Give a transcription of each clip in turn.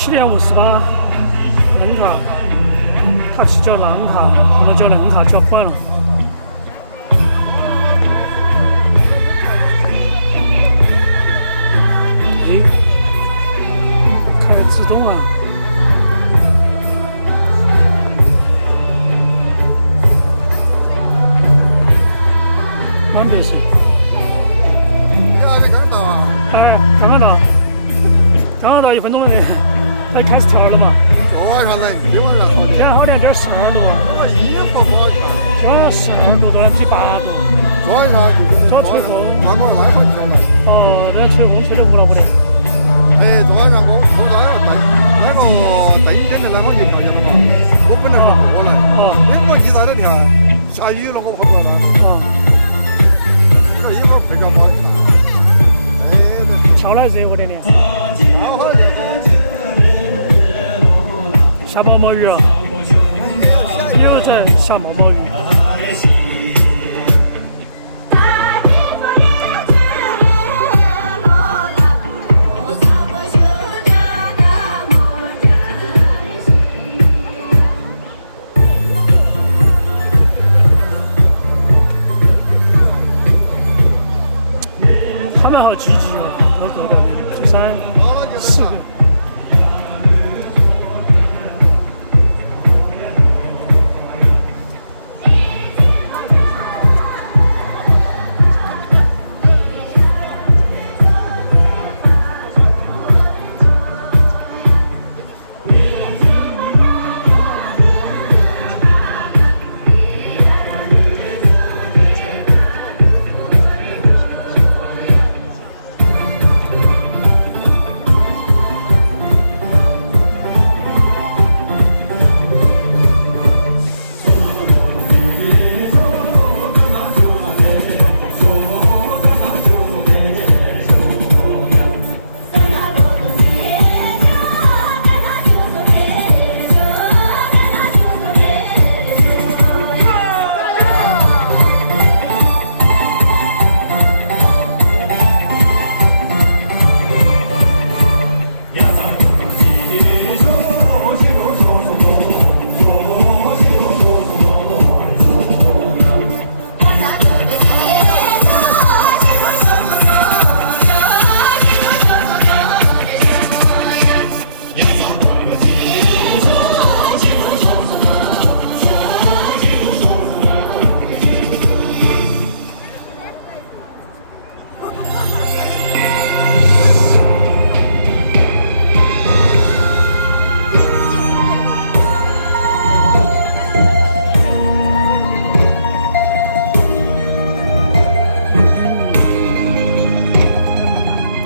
7.58人卡，它是叫蓝卡，我们叫人卡叫惯了。诶，开自动啊！蛮别是。你还没刚到啊？哎，刚刚到1分钟了呢，它开始调了嘛。昨晚上冷，今晚上好点。今天好点，今儿12度。我衣服不好看。今晚12度，昨天只8度。昨晚上就是昨晚吹风，拿过来放球来。哦，那吹风吹得无了不得。哎，昨晚上我那个登天的那方就跳下了嘛，我本来是过来，因为我一在那跳，下雨了我跑过来了。这衣服比较不好看。哎，跳来热乎的呢。跳好热乎。下毛毛雨了，又在下毛毛雨。他们好积极哦，都够的，就3、4个。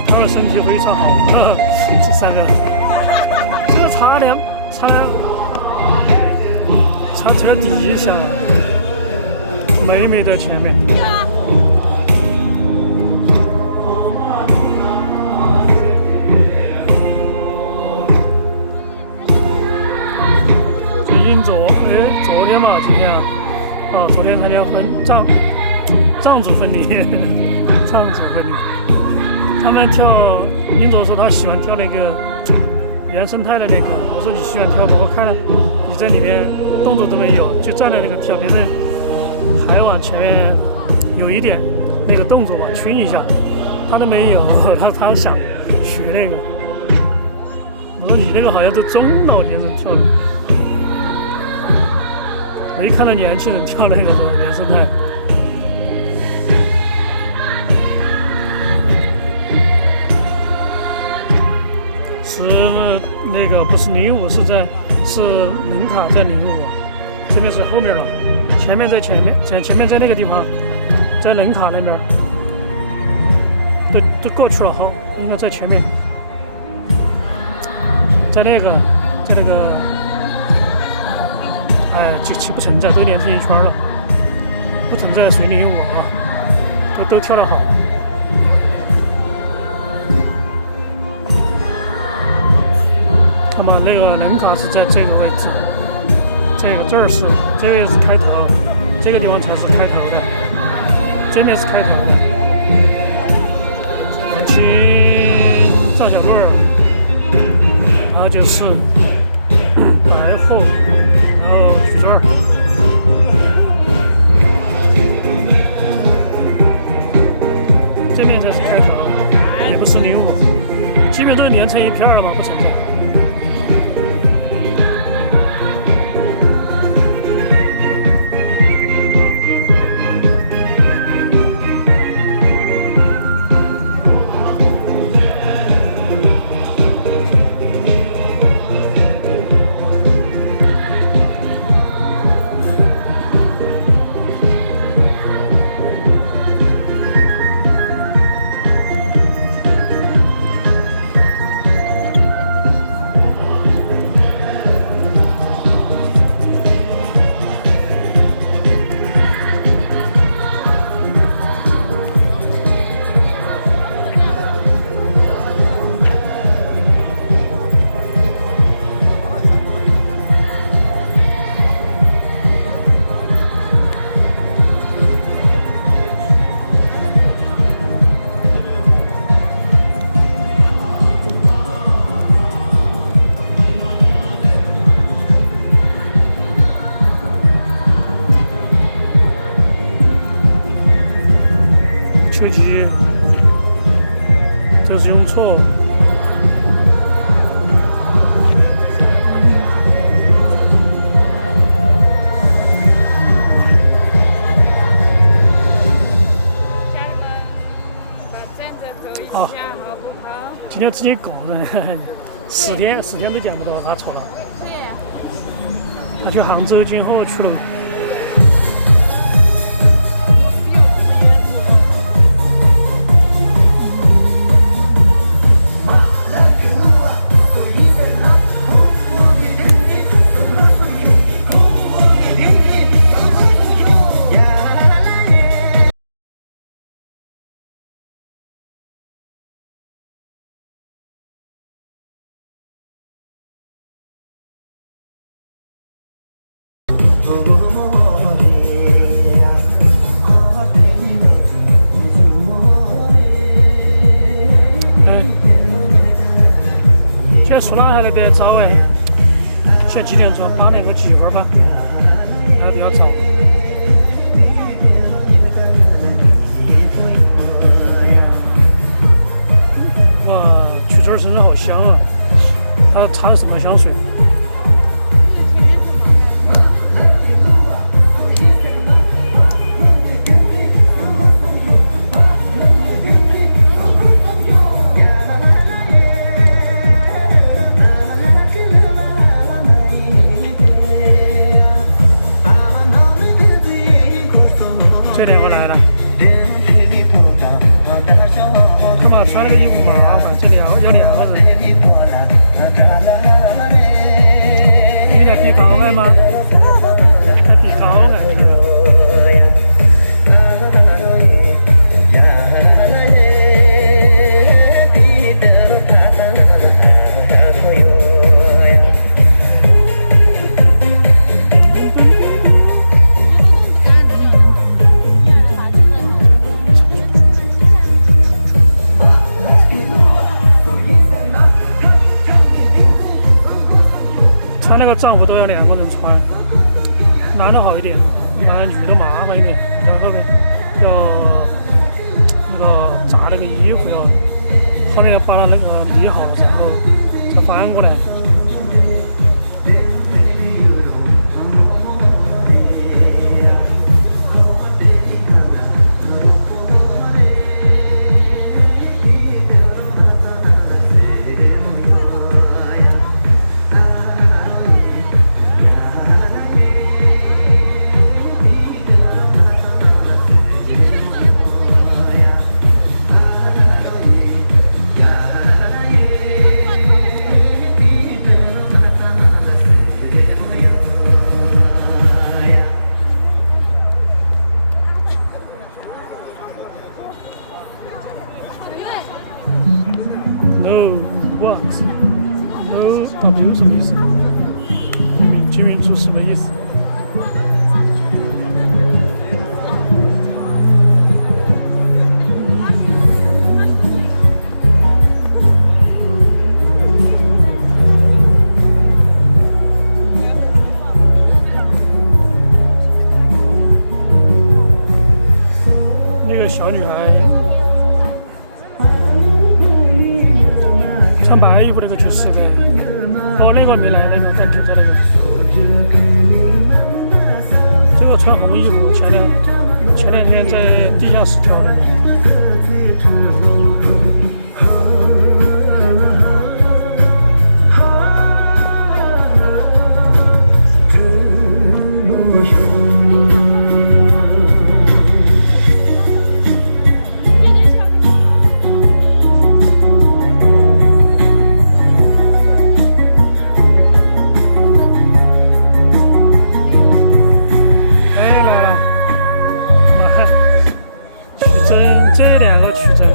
他的身体非常好，这3个，这个差推了第1下，妹妹在前面。这银座，昨天嘛，今天啊，昨天参加藏族婚礼，藏族婚礼。他们跳银座说他喜欢跳那个原生态的那个，我说你喜欢跳吗？我看了你在里面动作都没有，就站在那个跳，别人还往前面有一点那个动作嘛，圈一下，他都没有，他想学那个。我说你那个好像都中老年人跳的，没看到年轻人跳那个什么原生态。是那个不是05，是人卡在05，这边是后面了，前面在前面在那个地方，在人卡那边，都过去了，好，应该在前面，在那个，哎，就不存在，都连成一圈了，不存在随05啊，都跳得好。那么那个人卡是在这个位置，这儿是这个是开头，这个地方才是开头的，这边是开头的。请赵小队儿然后就是白货，然后橘卷儿。这面才是开头，也不是领舞，基本都连成一片了吧？不存在。秋季，这是雍错。家人们，把站着走一好下，好不好？今天只有个人，4天都见不到，他错了。对。他去杭州今后去了。哎，今天苏南还来得早哎，现在几点钟？8点，我记一会儿吧，还比较早。哇，橘子身上好香啊！它擦的什么香水？这2个来了，干嘛穿那个衣服麻烦？这要2个人。你在比高矮吗？在比高矮看了。穿那个帐服都要2个人穿，男的好一点，女的麻烦一点。然后后面要那个扎那个衣服要，后面要把它那个理好了，然后再翻过来。No what? No W 什么意思？居民处什么意思？个小女孩穿白衣服那个就是呗。哦，那个没来，那个在挑战那个。这个穿红衣服，前两天在地下室跳的。这两个取证，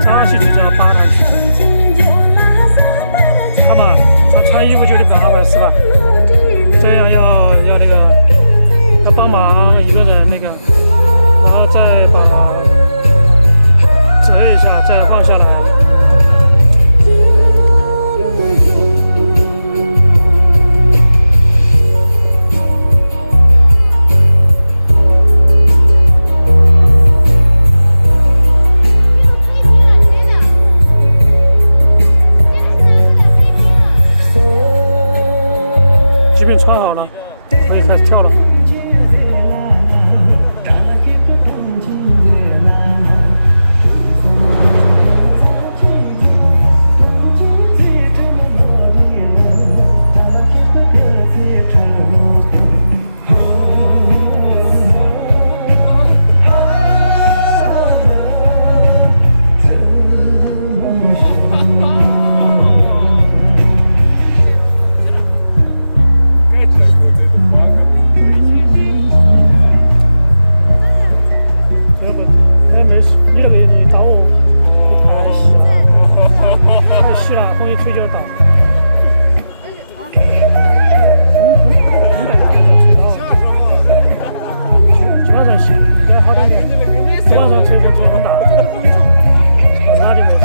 扎西取证，巴塘取证。看嘛，穿衣服就得麻烦是吧？这样要那个要帮忙一个人那个，然后再把折一下，再放下来。基本穿好了，可以开始跳了。这不，那没事，你那个也容易倒哦，太细了，太细了，容易腿脚倒。基本上细，应该好点点。晚上吹风很大，那就没事，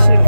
细了。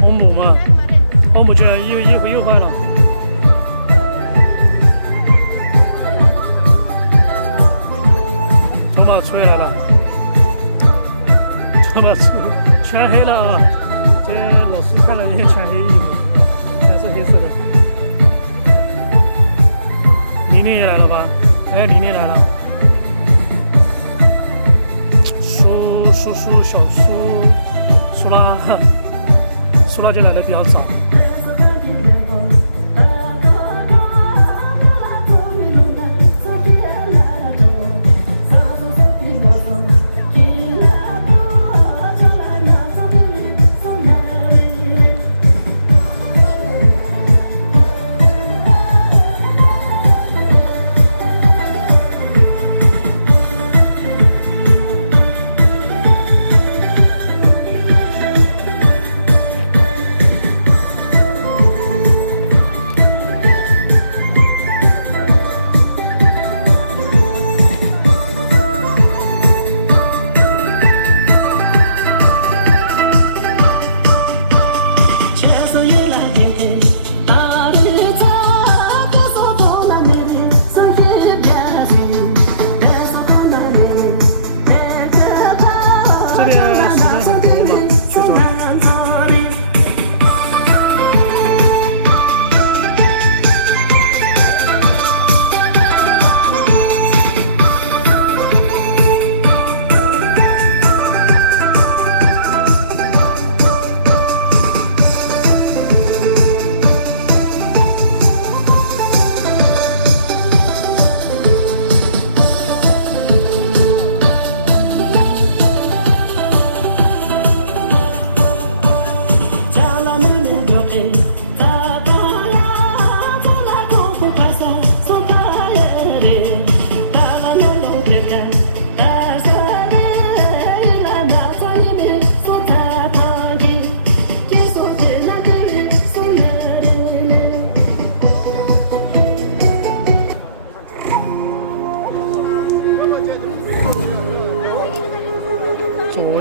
红木嘛，红木居然衣服又换了。头发出来了，头发全黑了啊！这老师看了一眼，全黑衣服，全是黑色的。玲玲也来了吧？哎，玲玲来了。小苏拉就来的比较早。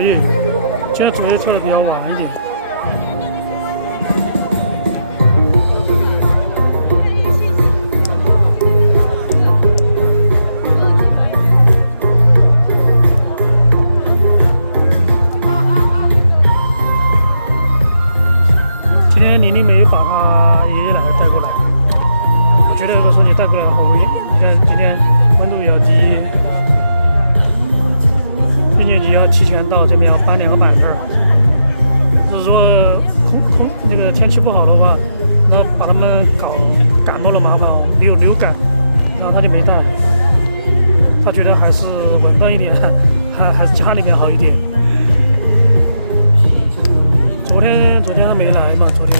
夜，今天昨夜跳的比较晚一点。今天玲玲没有把她爷爷奶奶带过来，我觉得如果说你带过来好危险。你看今天温度也要低，并且你要提前到这边要搬2个板凳。就是说那个天气不好的话，那把他们感冒了麻烦哦，有流感，然后他就没带，他觉得还是稳当一点，还是家里面好一点。昨天他没来嘛，昨天。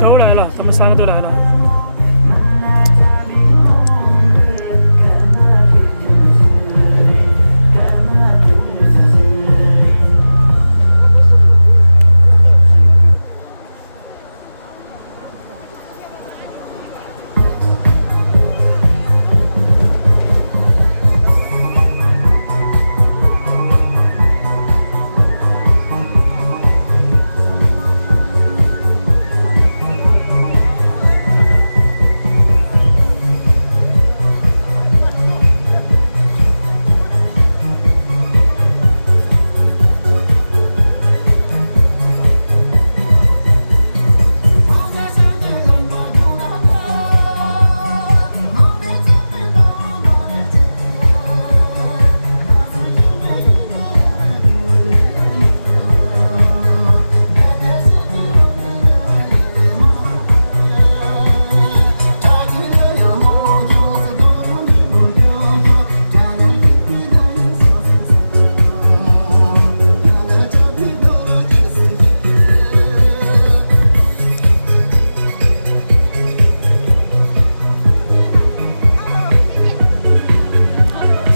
都来了，他们3个都来了。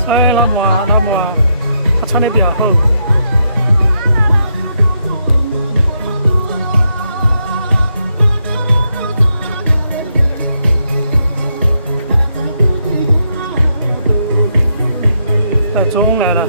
哎，老母啊，他穿的比较厚。钟来了。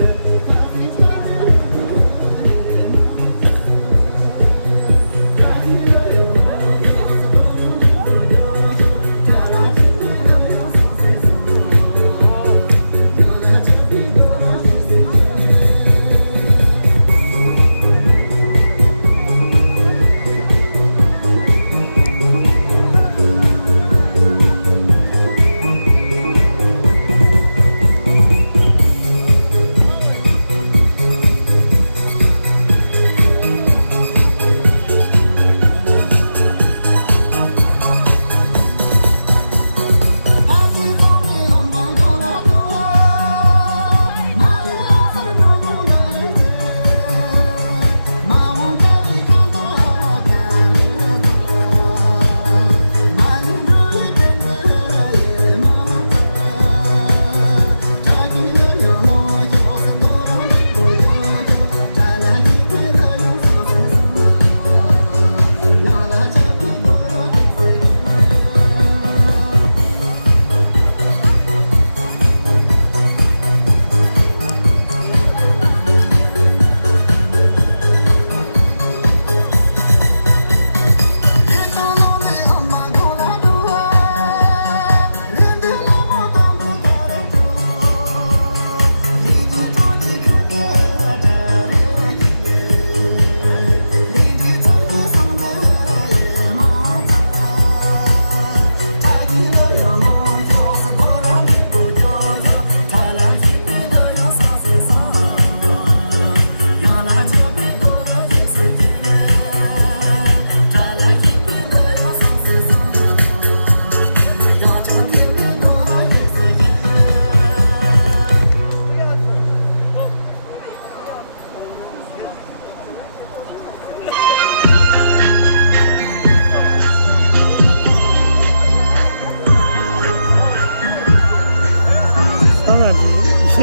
只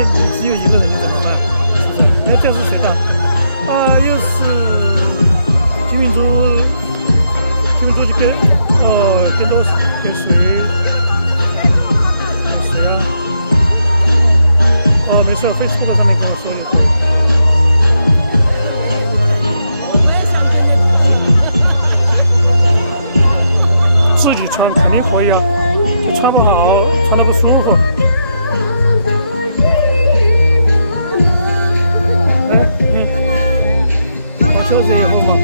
有一个人怎么办？是不是？哎，这是谁的？又是居民组就跟多给谁？给谁啊？没事 ，Facebook 上面跟我说就可以。我也想跟着看啊。自己穿肯定可以啊，就穿不好，穿得不舒服。哎，黄秋子以后嘛，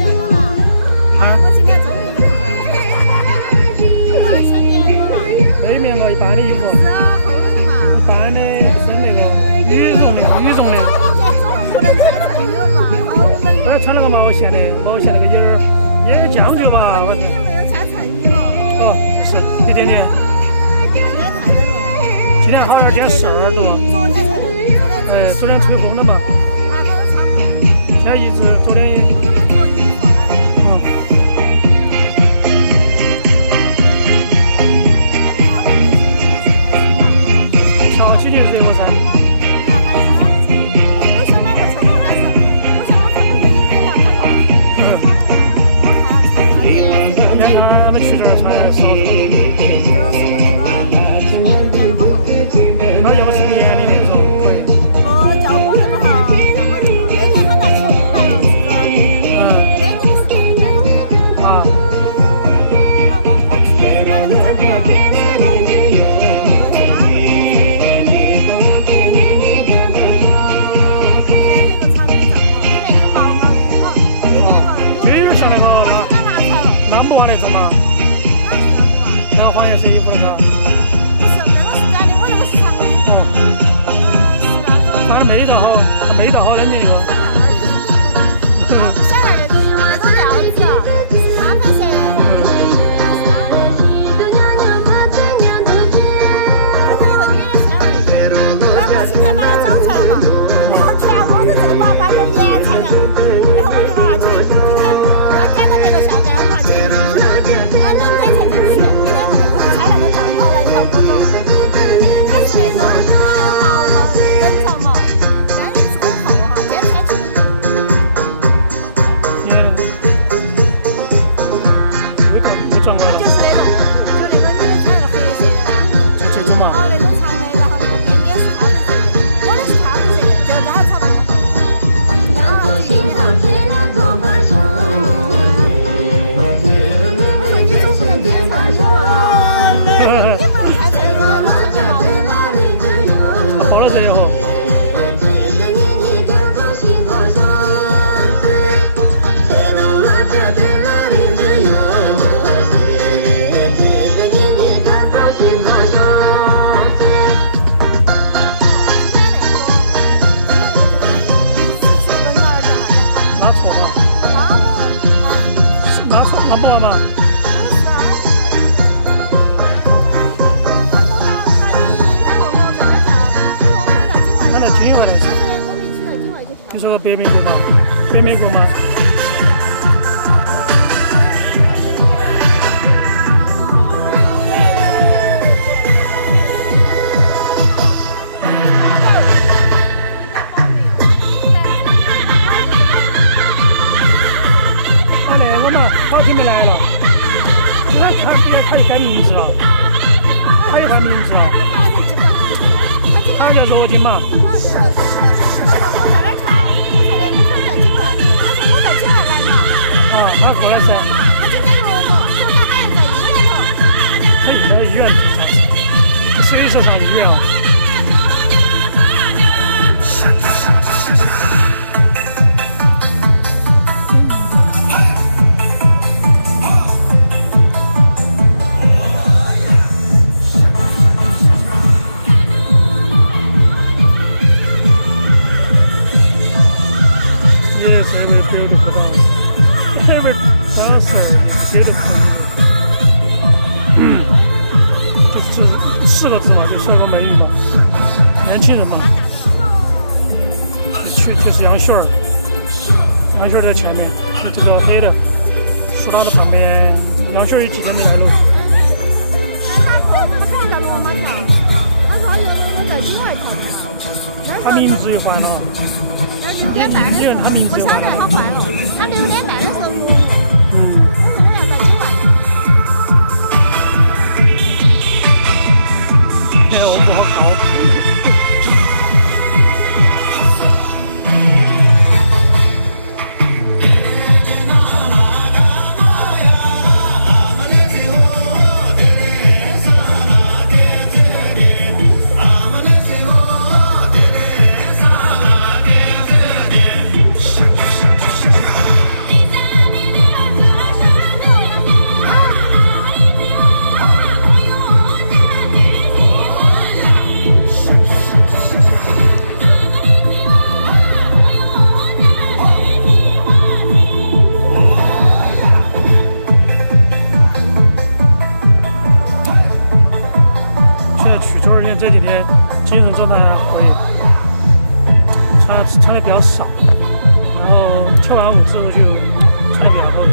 没棉袄，一般的衣服，一般的是那个羽绒的。穿那个毛线那个印儿也讲究吧，反正。是一点点。今天好点，12度。昨天吹风了嘛。今天一直，昨天也。调起就热过噻。你看他们去这儿穿少头，要不是年龄那种可以。就有点像那个南木瓦那种嘛，那个黄颜色衣服那个。不是，那个是短的，我那个是长的。反正没到好人家那个。小孩那种料子，他们是。转过来了。就是那种，就那个女的穿那个黑色的。就这种嘛。那种长的，然后应该是咖啡色的，我的是咖啡色的，就跟他差不多。这一哈。我说你总不能开菜的嘛？你不能开菜的嘛？包了这以后。拿错了，拿不完吗？看到境外的是。你说个北美国吗？北美国吗？那个嘛，好久没来了。现在他又改名字了，他又换名字了，他叫若金嘛。他过来噻。他又在医院做啥子？随时上医院啊。Yes, every beautiful dance. Every dancer is beautiful. 就是4个字嘛，就帅哥美女嘛，年轻人嘛。就是杨旭儿，杨旭儿在前面，是这个黑的，苏拉的旁边。杨旭儿有几天没来了？他看到罗马条。他原来我在另外一条的嘛。他名字也换了。那6点半的时候，我晓得他换了。他6点半的时候约我。我说我要在另外。哎，我不好看。现在去球员这几天精神状态还可以，穿的比较少，然后跳完舞之后就穿的比较厚。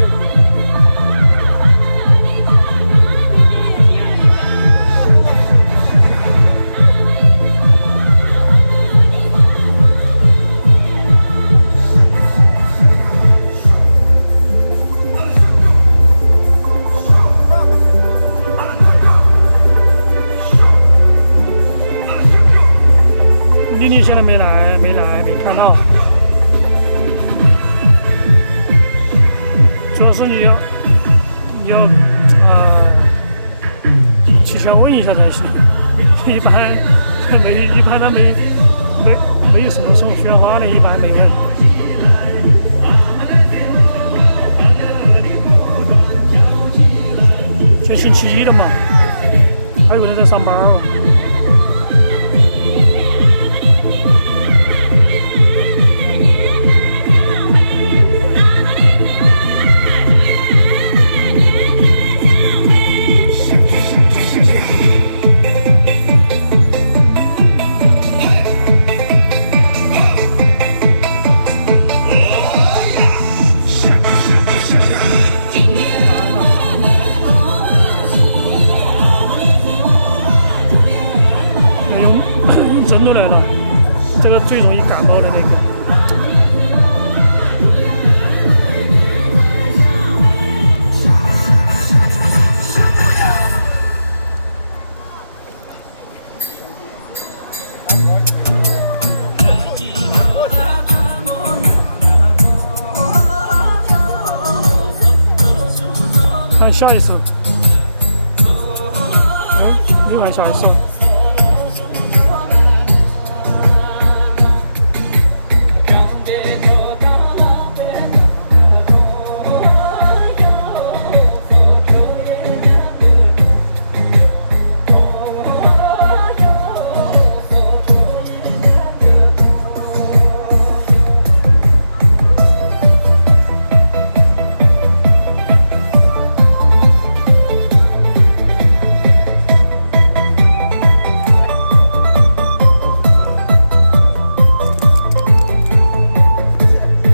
妮妮现在没来，没看到。主要是你要提前问一下才行。一般他没有什么生活变化的，一般没问。今天星期一了嘛，还有人在上班哦。用针都来了，这个最容易感冒的那个。看下一首，没看下一首。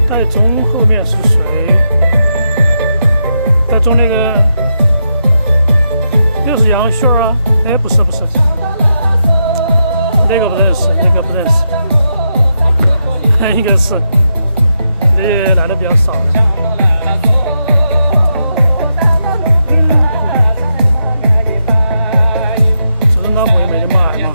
带钟后面是谁？带钟那个是杨旭啊？哎，不是，那个不认识，应该是，这也来的比较少了。只是那回没得买嘛。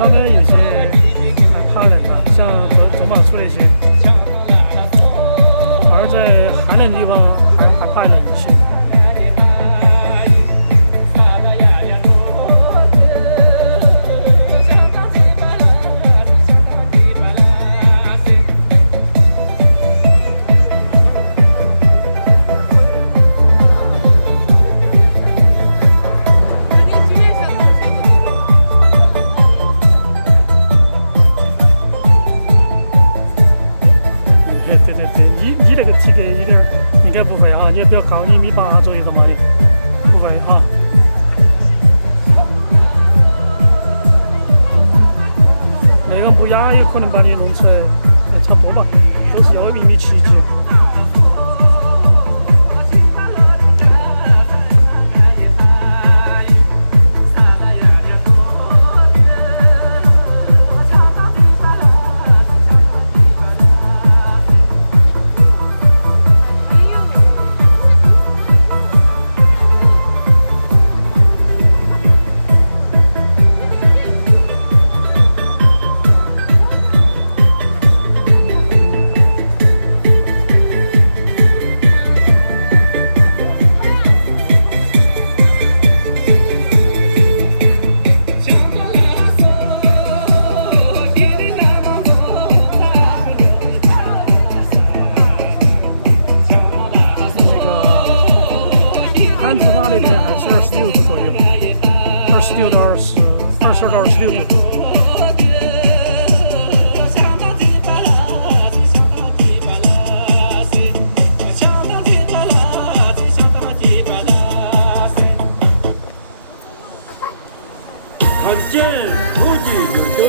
他们有些还怕冷的，像走马处那些，而在寒冷地方还怕冷一些。那个体格一点应该不会啊，你也比较高，你1.8米左右的嘛你，不会哈。那个不雅有可能把你弄出来，差不多吧，都是要1.7米几。26到22到26度。看见不计有多，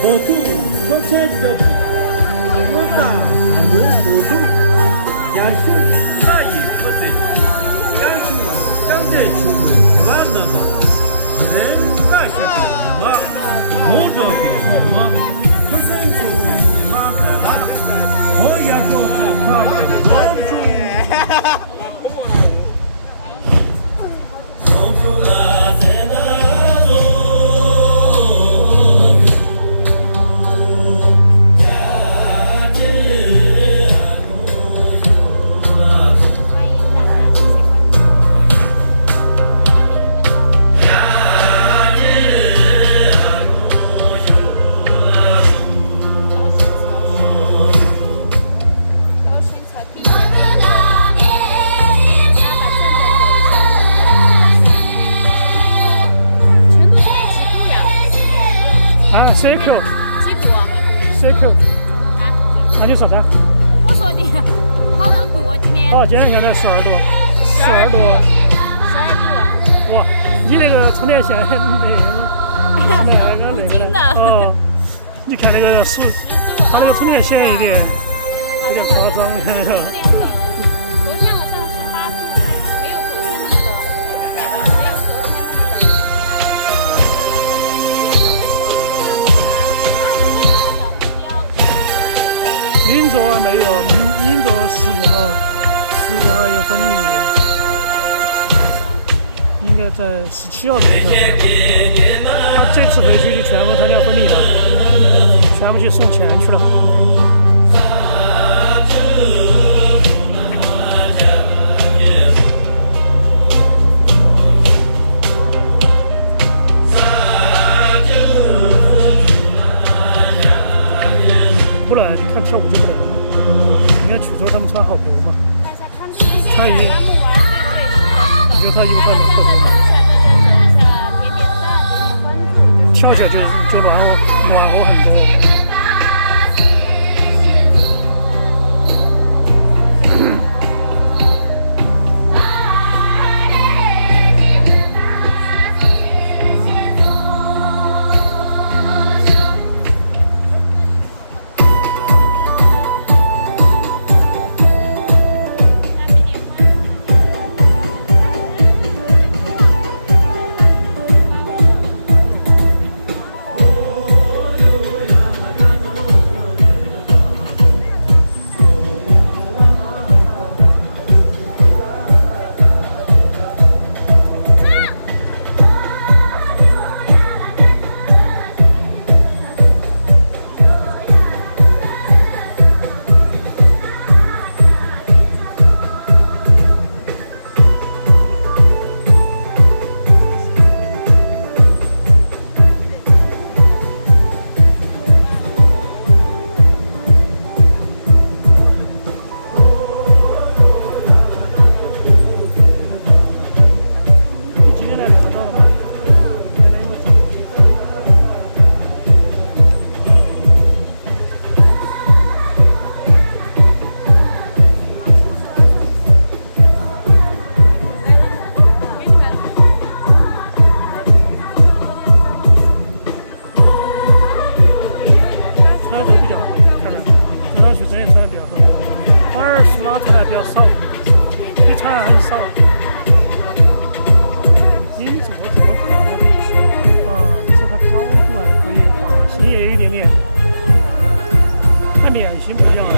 何处说千的，我在还无何处，也许那也不是，感触相对去完了吧，人那些啊，我这个我，不是出去嘛，我也说是他我住。啊 ，CQ。几股？CQ。那你啥子？我说你，好多股今天。哦，今天现在12度，12度。12度。哇，你那个充电线那个呢？哦，你看那个数，它那个充电线有点夸张，看那个。昨天好像18度，没有昨天那么冷，没有昨天那么冷。银座没有，银座15号有分离，应该在17号左右。他这次回去就全部参加婚礼了，全部去送钱去了。不能，你看跳舞就不能。你看曲州他们穿好多嘛，穿衣，就他衣服穿的特多嘛。跳起来就暖和很多。反而扶老太太比较少，比长安很少。银座这么漂亮的一些是它高度还可以，心也有一点点，它面型不一样啊。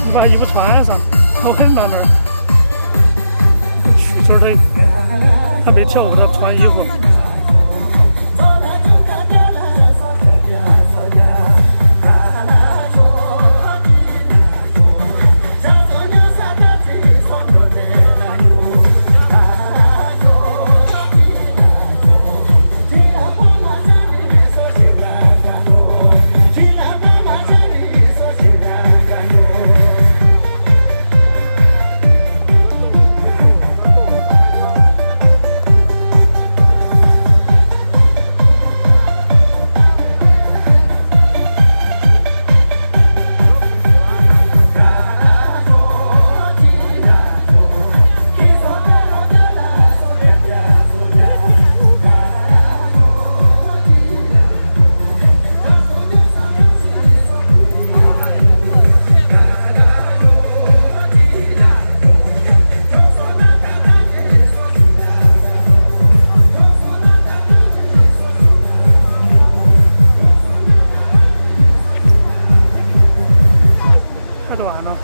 你把衣服穿上，我很纳闷儿，去这儿他没跳舞，他穿衣服。太短了。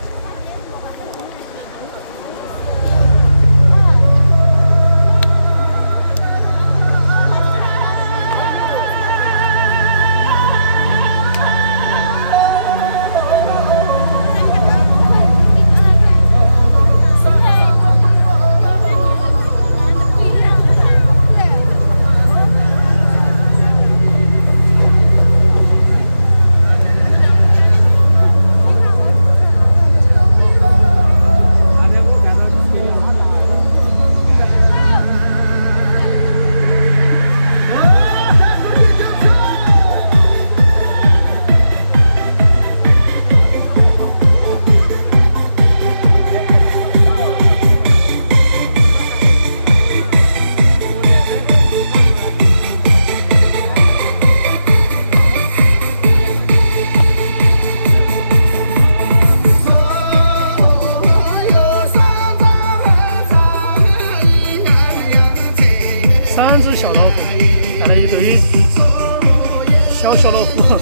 3只小老虎，带了一堆小老虎。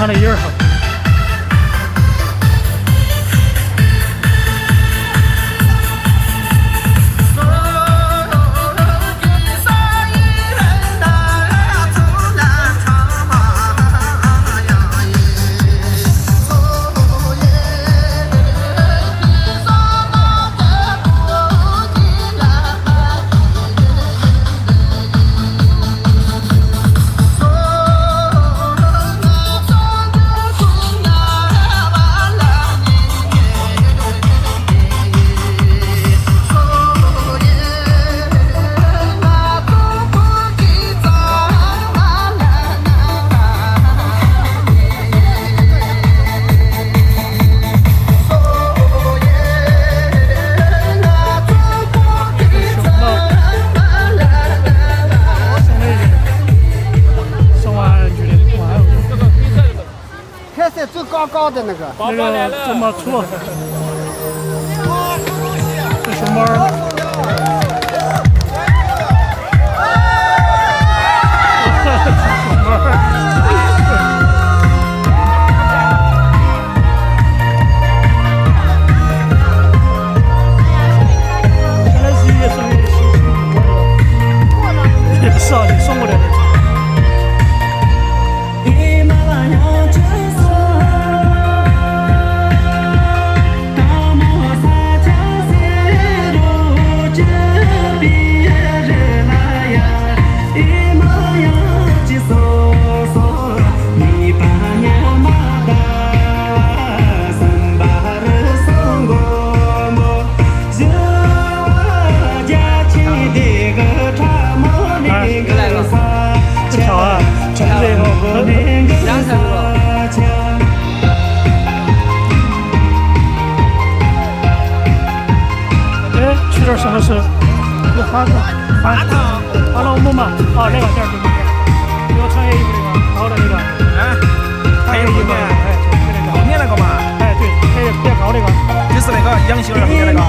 穿的衣儿好。最高的那个，那个这么粗，这熊猫儿。原来是越送越稀的，也不是啊，你送过来的。去这儿什么是？有花子，花老母嘛？哦，那个这儿对对对，给我穿件衣服那个，高的那个。穿件衣服，后面那个嘛？哎，对，比较高那个。就是那个杨秀儿后面那个。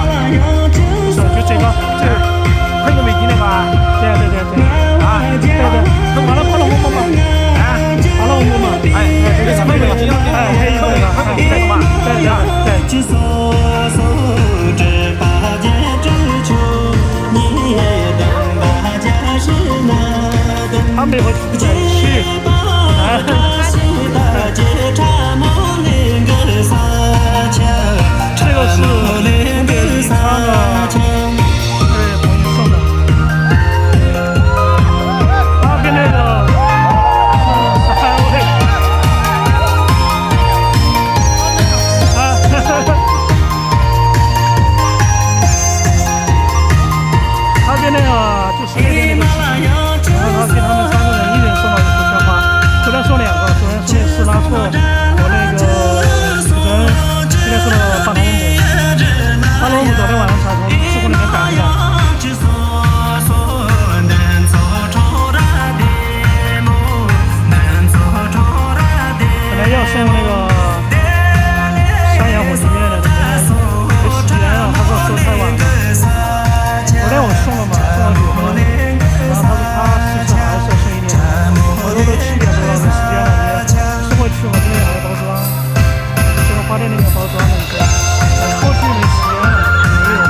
是，就这个，很有美金那个。对。啊，对。那花老母嘛？啊，花老母嘛？哎，这是那个，哎，还有那个，那个嘛？对。他们会住在一起。这个是东北宜昌的，是朋友送的。那边那个他边那个就是那边那个。他给他们3个人，一人送了1束鲜花。昨天送2个，昨天送的是拉错和那个女生，今天送了巴龙母。巴龙母昨天晚上才从事故里面赶回来。本来要送那个山羊火鸡面的，没时间啊，他说收太晚了。昨天我送了嘛，送了9分。然后他其实还是要剩1点，我都7点多了，没时间了，也是会去我这里还有包装，这个花店那边包装的一个，后续没时间了，没有，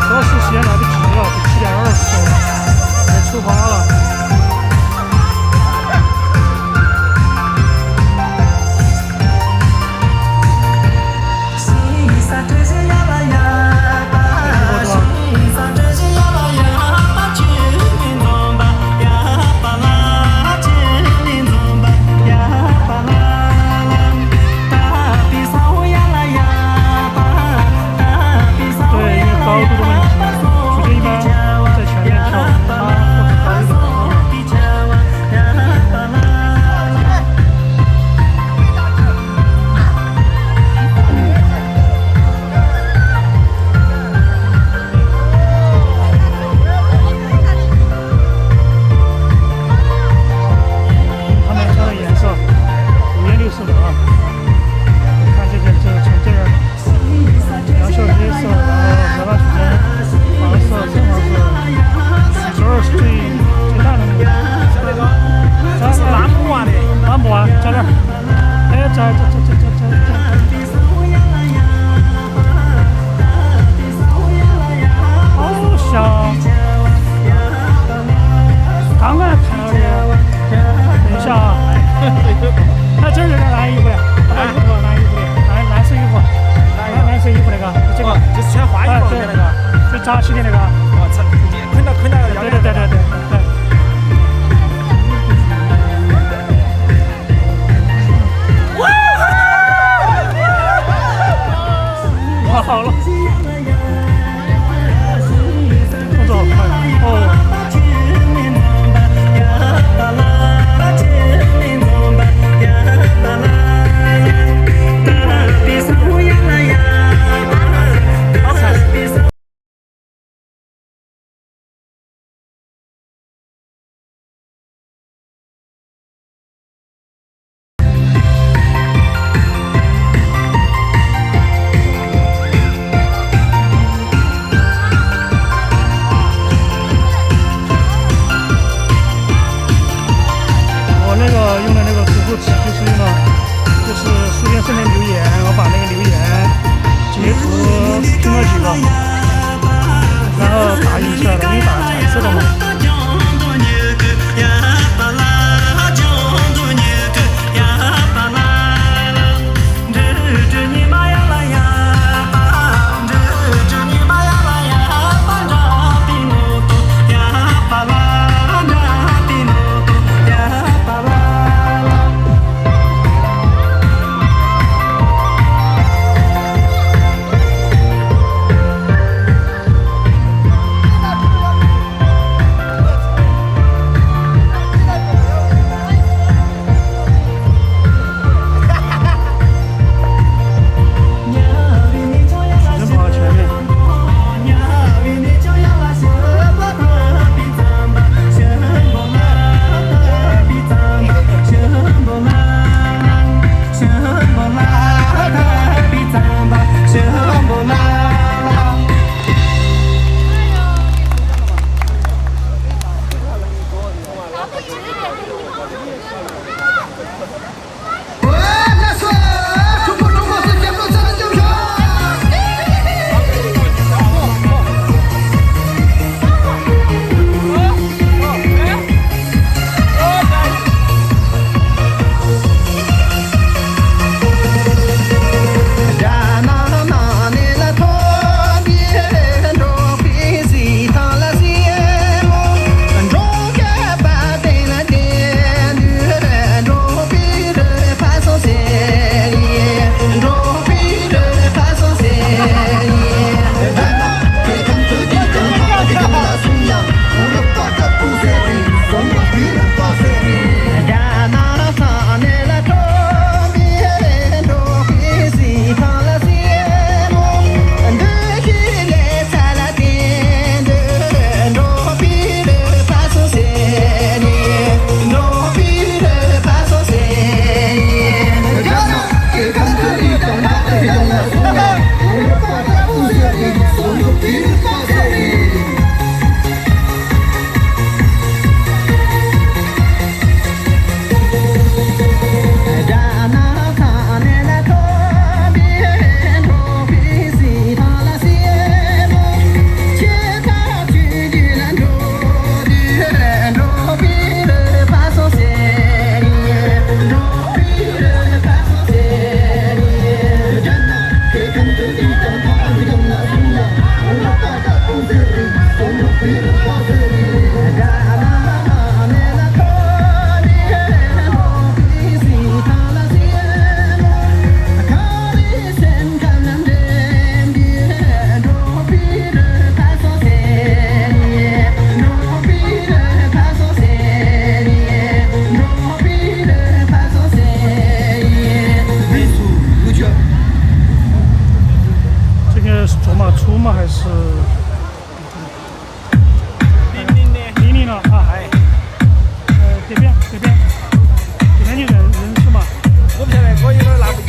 主要是时间来不及了，就7点20了，也出发了。吗？还是零了啊？哎，这边有人是吗？我不晓得，我有点拿不起。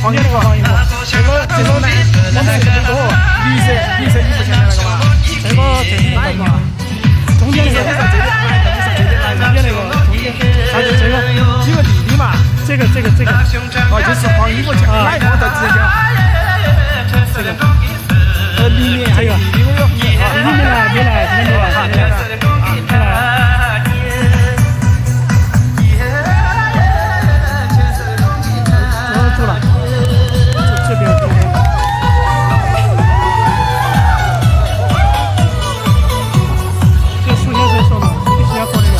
放一个，放一个。这个呢，我们这个绿色你不晓得那个吗？这个哪一个？中间那个，中间那个，中间，还是这个？几个弟弟嘛？这个。哦，就是黄衣服讲，哪一个我都直接讲。这个。里面还有弟弟我有。里面来，没来，今天没来，没来。住了，这边。这数学谁说的？必须要考那个。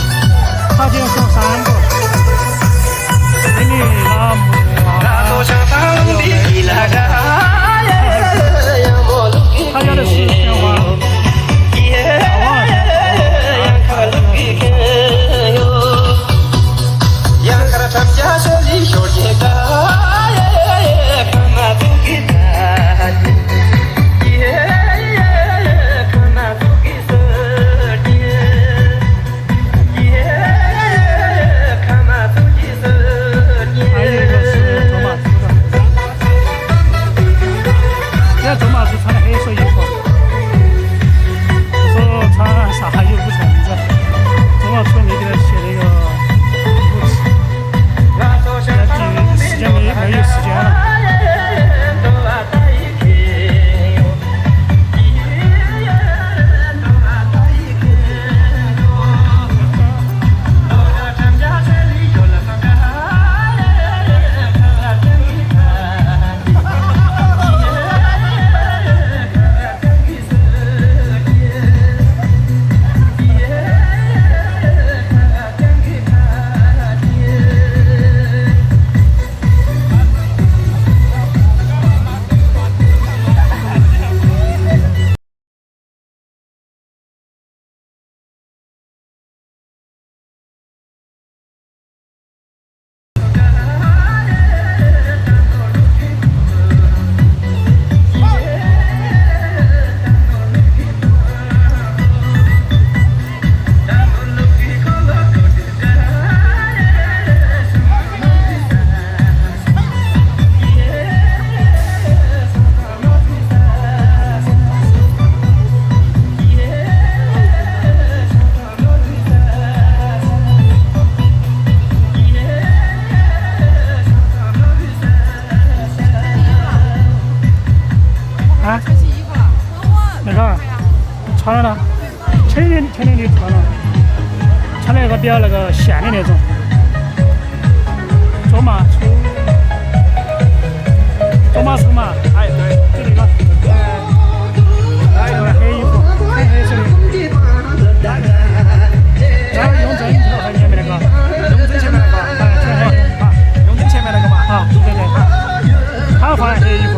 他就要送3个。给你拿木他要的是鲜花。走马是穿的黑色衣服，我说穿啥又不成子，走马车没给他写那个故事，时间没有时间了。那个穿了，前年的穿了，穿了一个比较那个线的那种，走马车嘛，哎，对，就这个，来一个黑衣服，黑色的，然后用针头还前面那个，用针前面那个，啊，用针前面那个嘛，啊，对，他换黑衣服，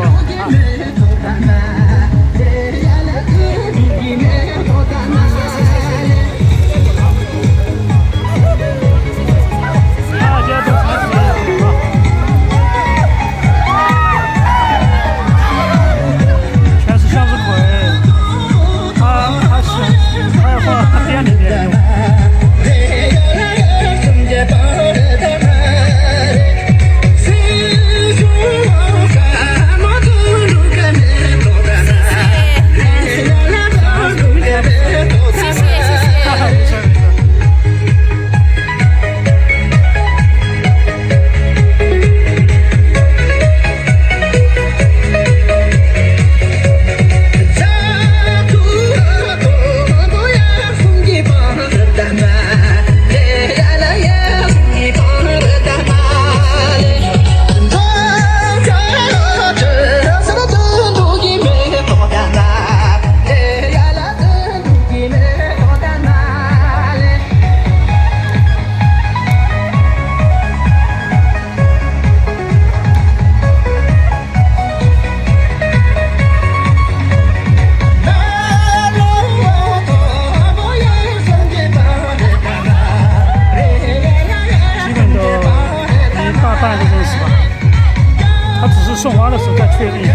确定一下，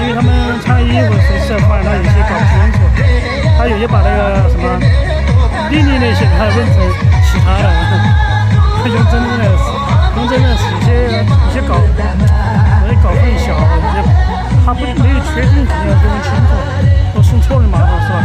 因为他们穿衣服随时换，他有些搞不清楚，他有些把那个什么丽丽那些他认成其他的，他用真的有些搞混淆，有些他没有确定，肯定要问清楚，都送错了码头是吧？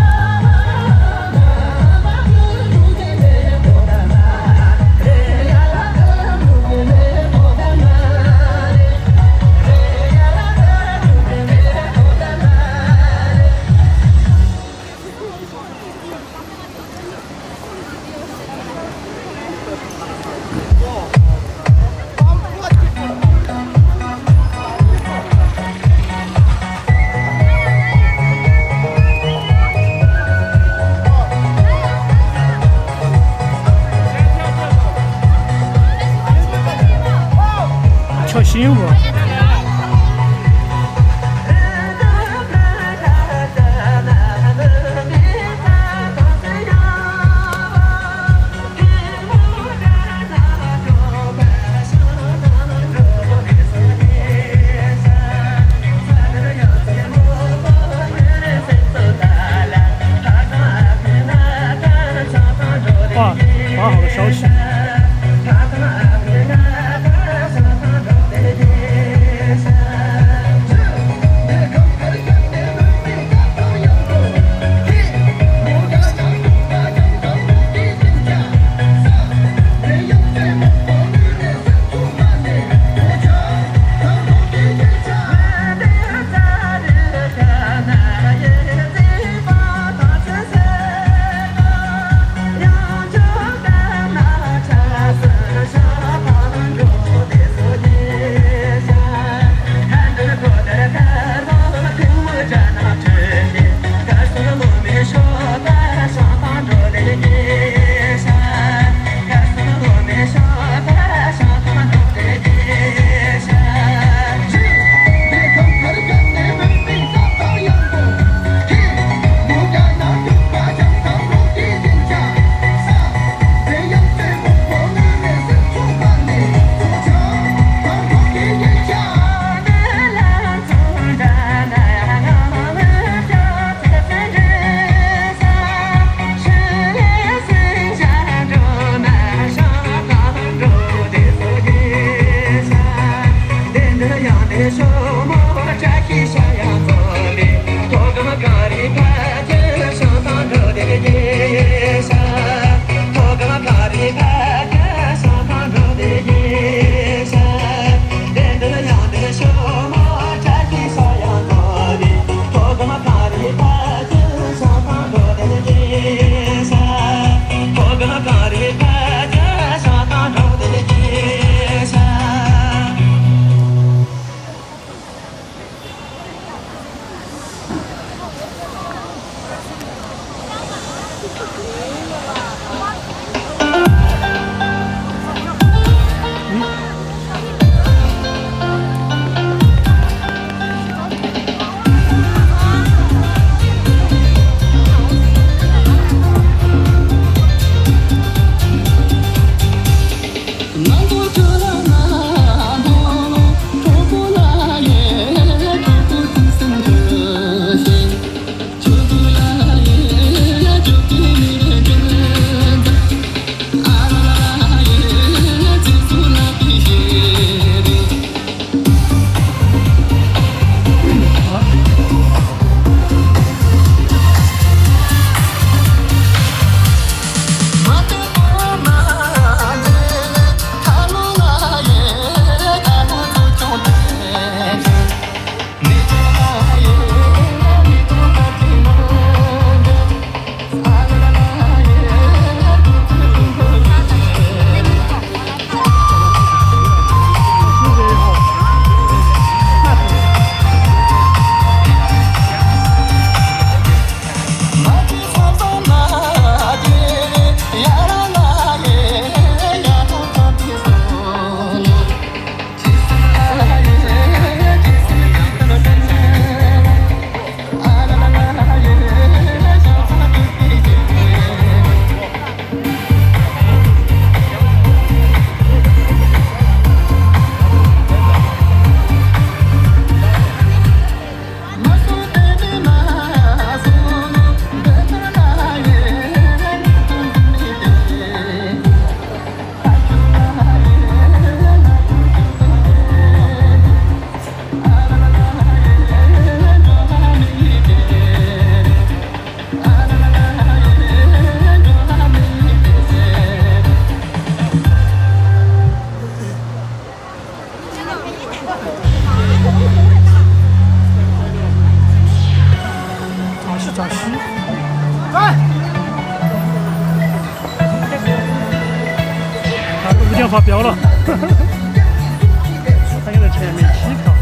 啊，都已经发飙了，他也在前面起票。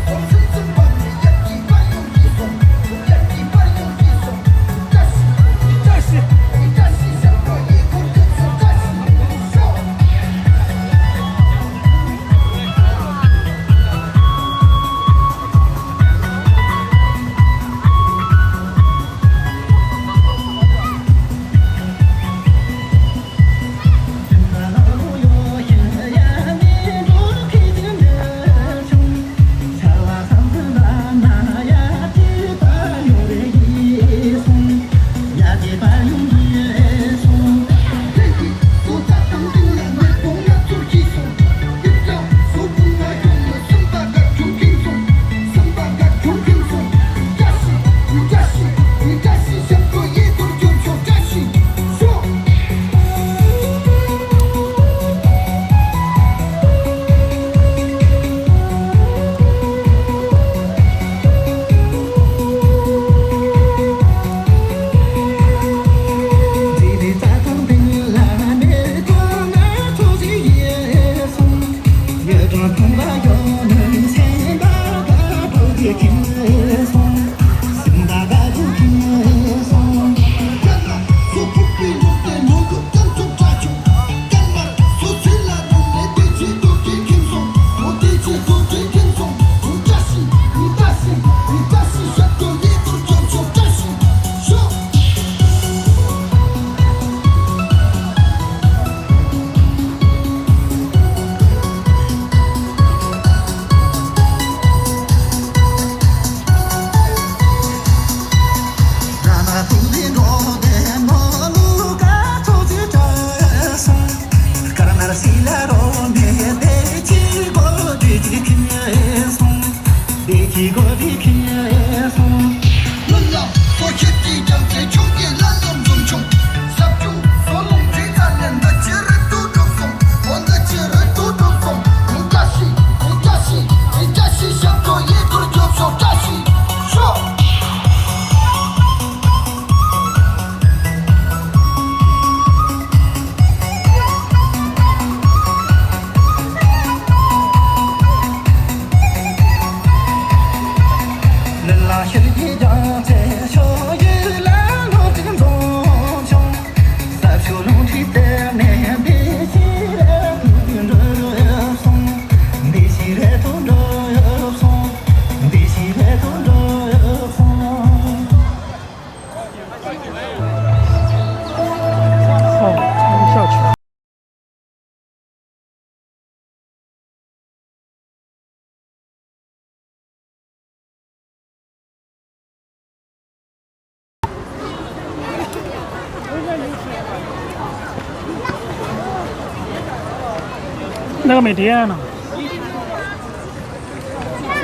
那个没电了，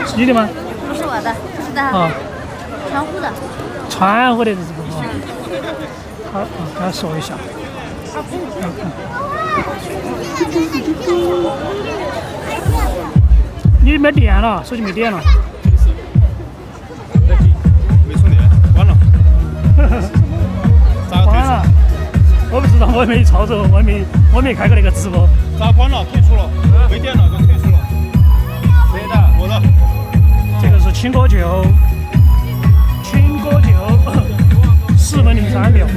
是你的吗？不是我的，是的，啊，传呼的。传呼的这个啊，好，跟他说一下。你没电了，手机没电了。没充电，关了。咋关了？我不知道，我也没操作，我没开过那个直播。咋关了？退出了，没电了，都退出了。谁的？我的。这个是青稞酒，4分03秒。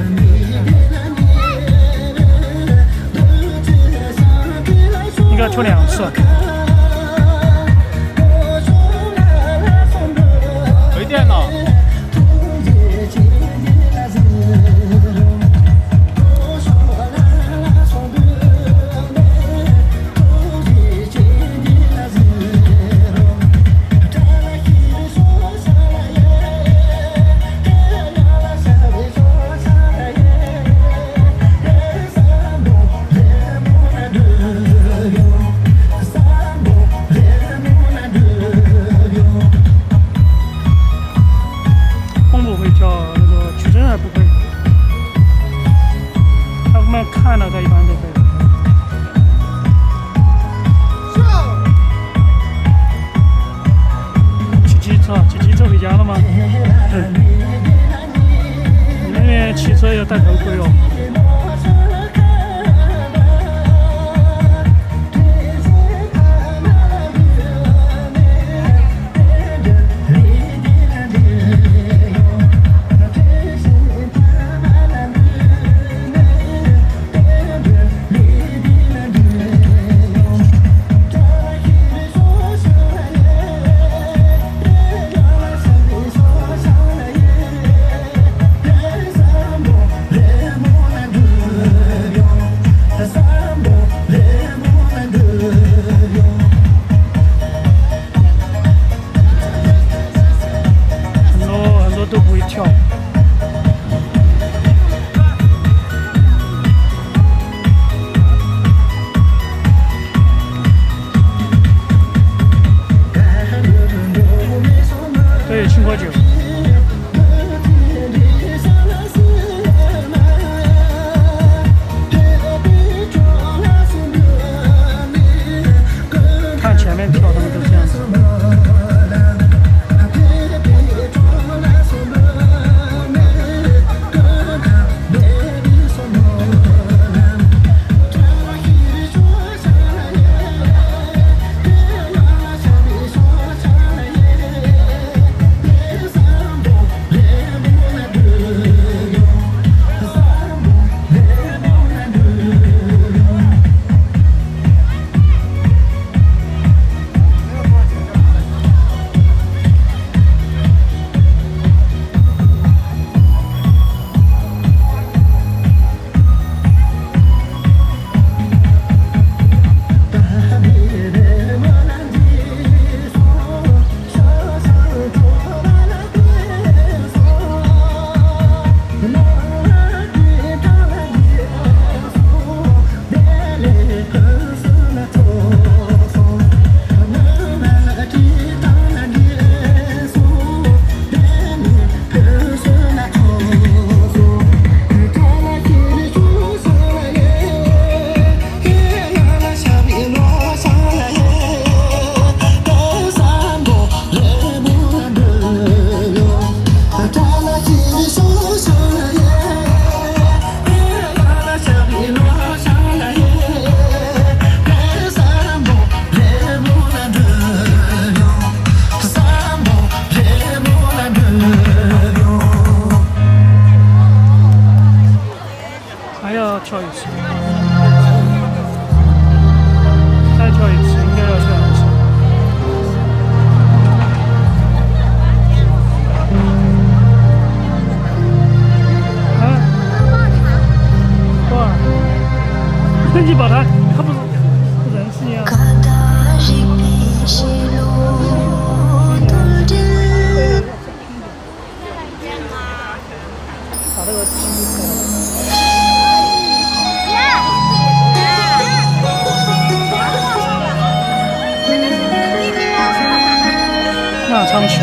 应该出2次。没电了。看了它一般都可以。骑机车回家了吗？那边汽车得要戴头盔哦。很多都不会跳。对，青稞酒。看前面跳，他们都这样子。还要跳一次，再跳一次，应该要跳一次。啊？哇！你把它，它不是人是一样。把那个鸡马场曲。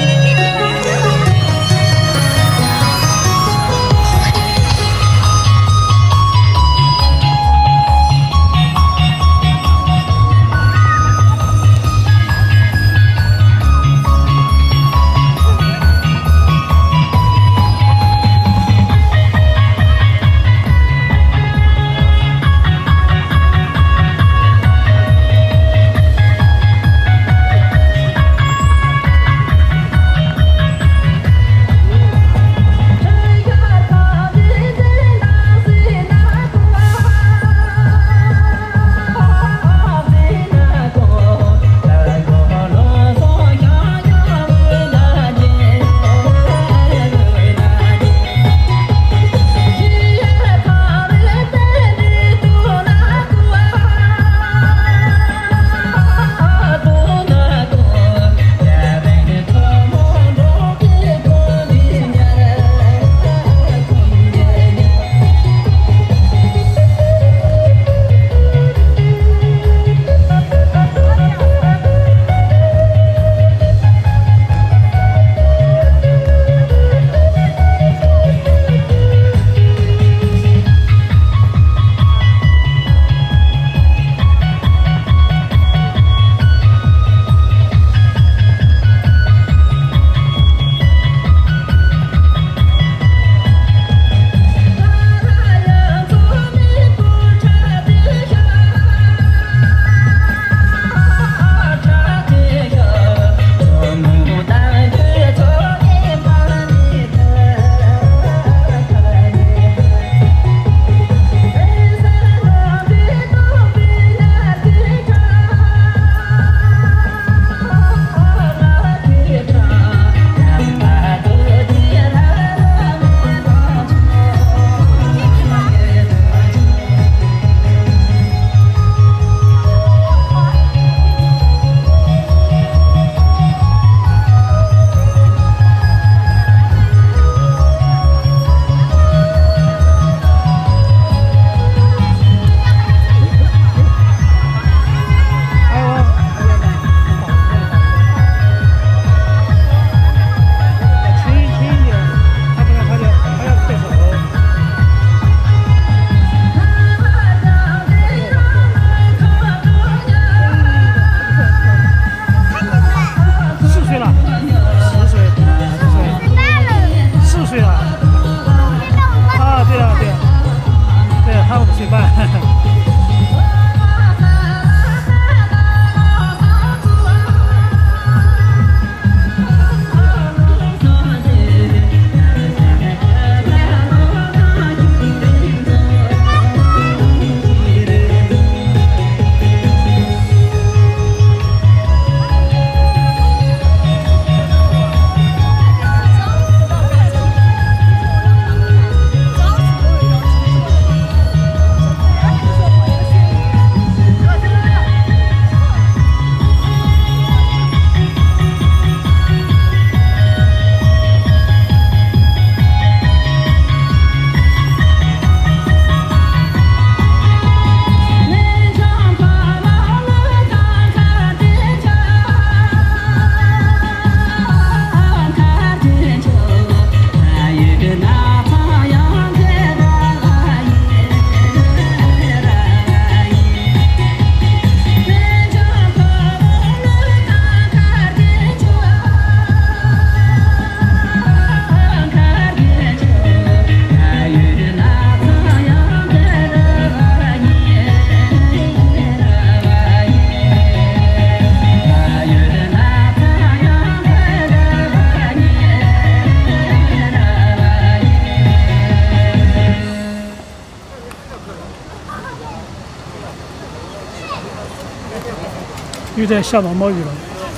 又在下毛毛雨了，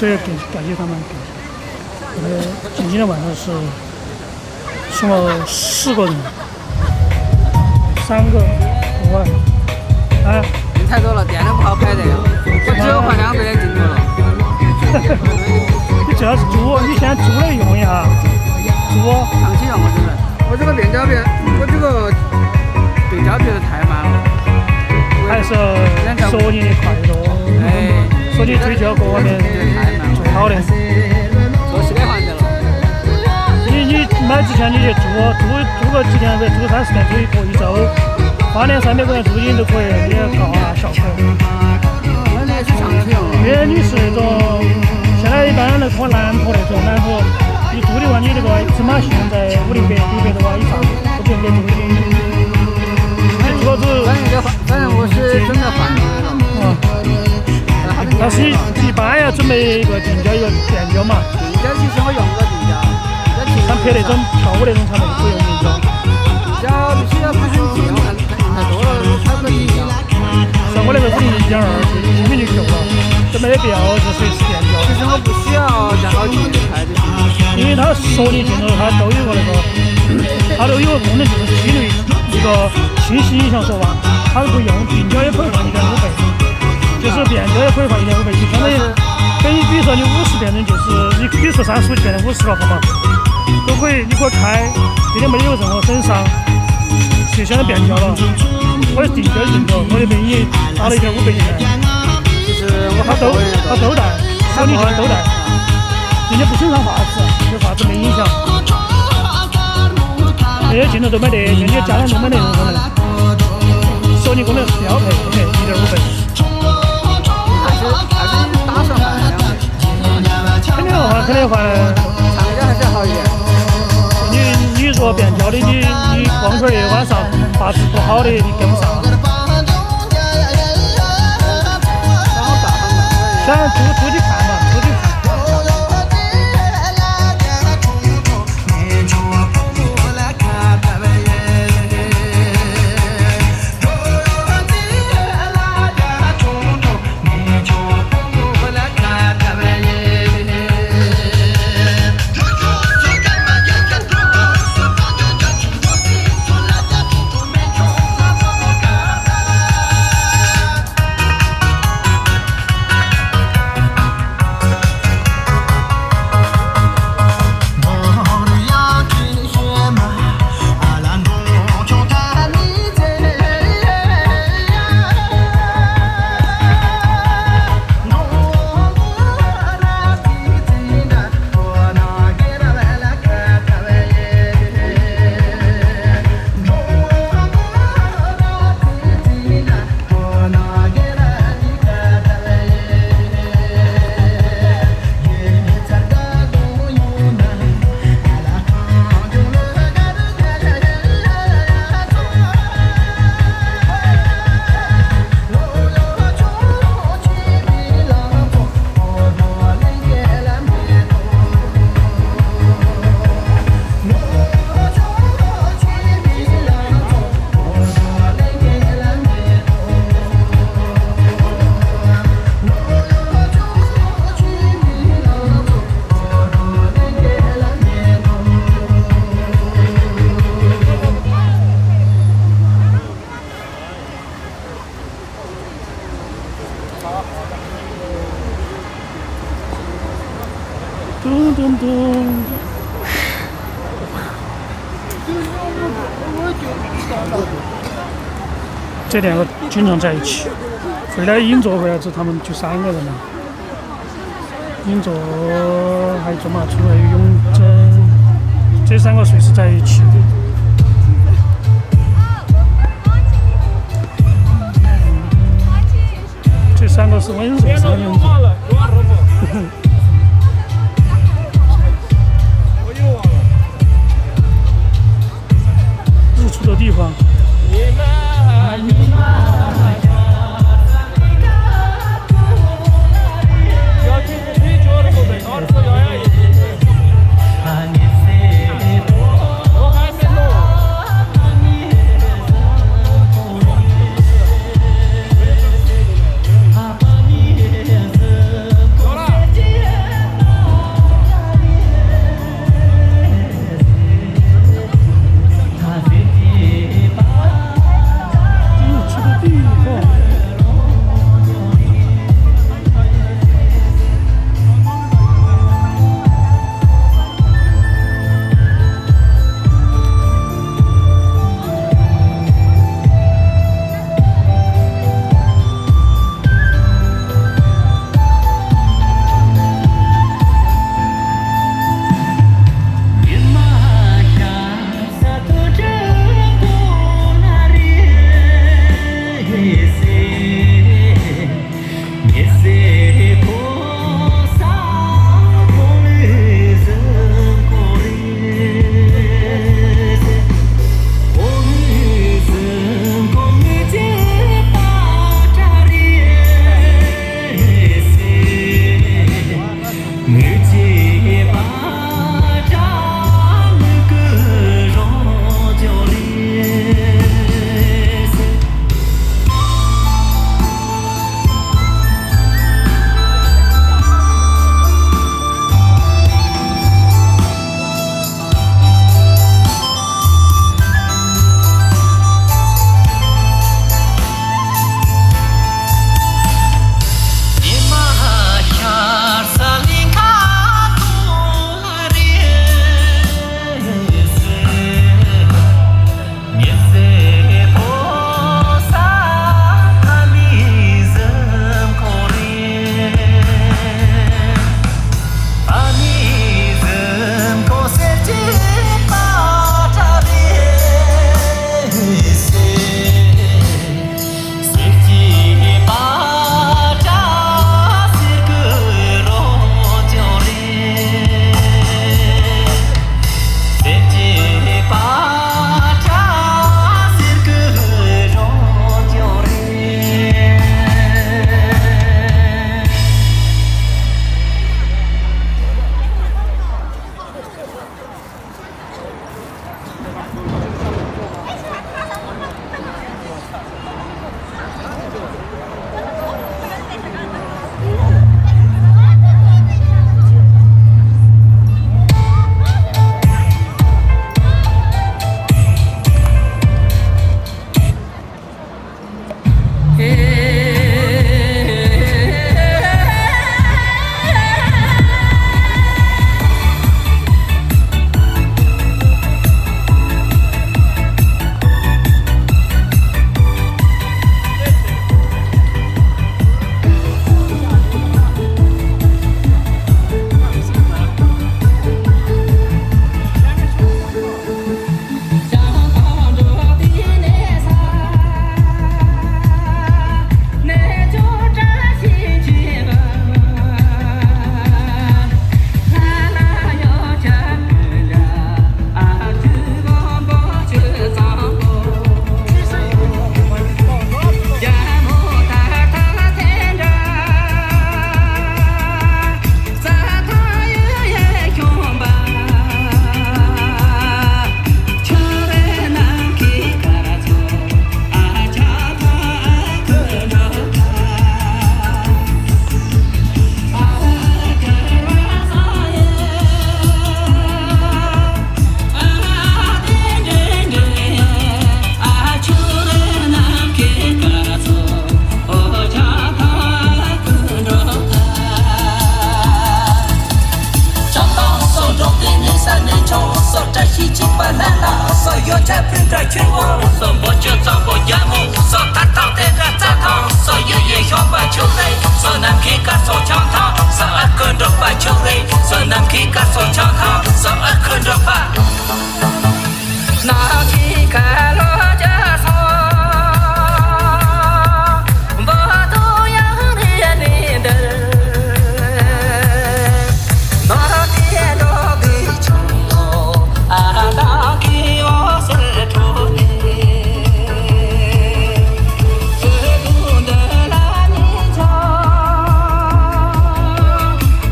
都要感谢他们。今天的晚上是送了4个人，3个国外。啊，人太多了，店都不好排队了。我只有换2杯进去了。你主要是猪，你先猪来用一下。猪长期用我这个面胶片，我这个对胶片太慢了。还是索尼的快多。哎，索尼追求各方面最好的。做10年换得了。你买之前你去租个几天，租30天，租一周，花200-300块钱租金都可以，你也搞下效果。那也是长期用。因为你是那种现在一般来拖南坡那种南坡，你租的话，你这个芝麻县在500-600多万以上，都不用给租金。你租了之后，反正我是准备换的。但是一般要准备一个定焦一个电焦嘛。定焦其实我用过定焦，像拍那种跳舞那种场面不用定焦。定焦必须要拍很近，我看太多了，我拍不到定焦。像我那个50.1就1米就够了，都没得必要就是电焦。其实我不需要加好近拍就行，因为它索尼镜头它都有个那个，它都有个功能就是记录一个清晰影像说话，它不用定焦也可以换1.5倍。就是变焦也可以换1.5倍，就相当于等于比如说你50变成就是你比如说35就变成50了，好吗？都可以，你可以开，并且没有任何损伤，就相当于变焦了。我的定焦镜头，我的美影打了1.5倍进来，就是我它都带，索尼镜都带，并且不损伤画质，有画质没影响。那些镜头都没得，就你家长都没得那种功能。索尼功能是标配1.5倍。打算换2倍，肯定要换。长焦还是要好一点。你如果变焦的，你光圈的晚上画质不好的，你跟不上。先出去看嘛，出去看。咚咚咚。这2个经常在一起。回来银座回来之后，他们就3个人了。银座还有周马出，还有永贞，这3个随时在一起。这3个是温柔3人组。日出的地方。就找不一目，说他头戴个扎头，说爷爷想把球队，说南皮个说枪头，说二个都把球队，说南皮个说枪头，说二个都把。那起开了这说，不都要你的，那天都给穷了，当给我是出的，是不得来你瞧，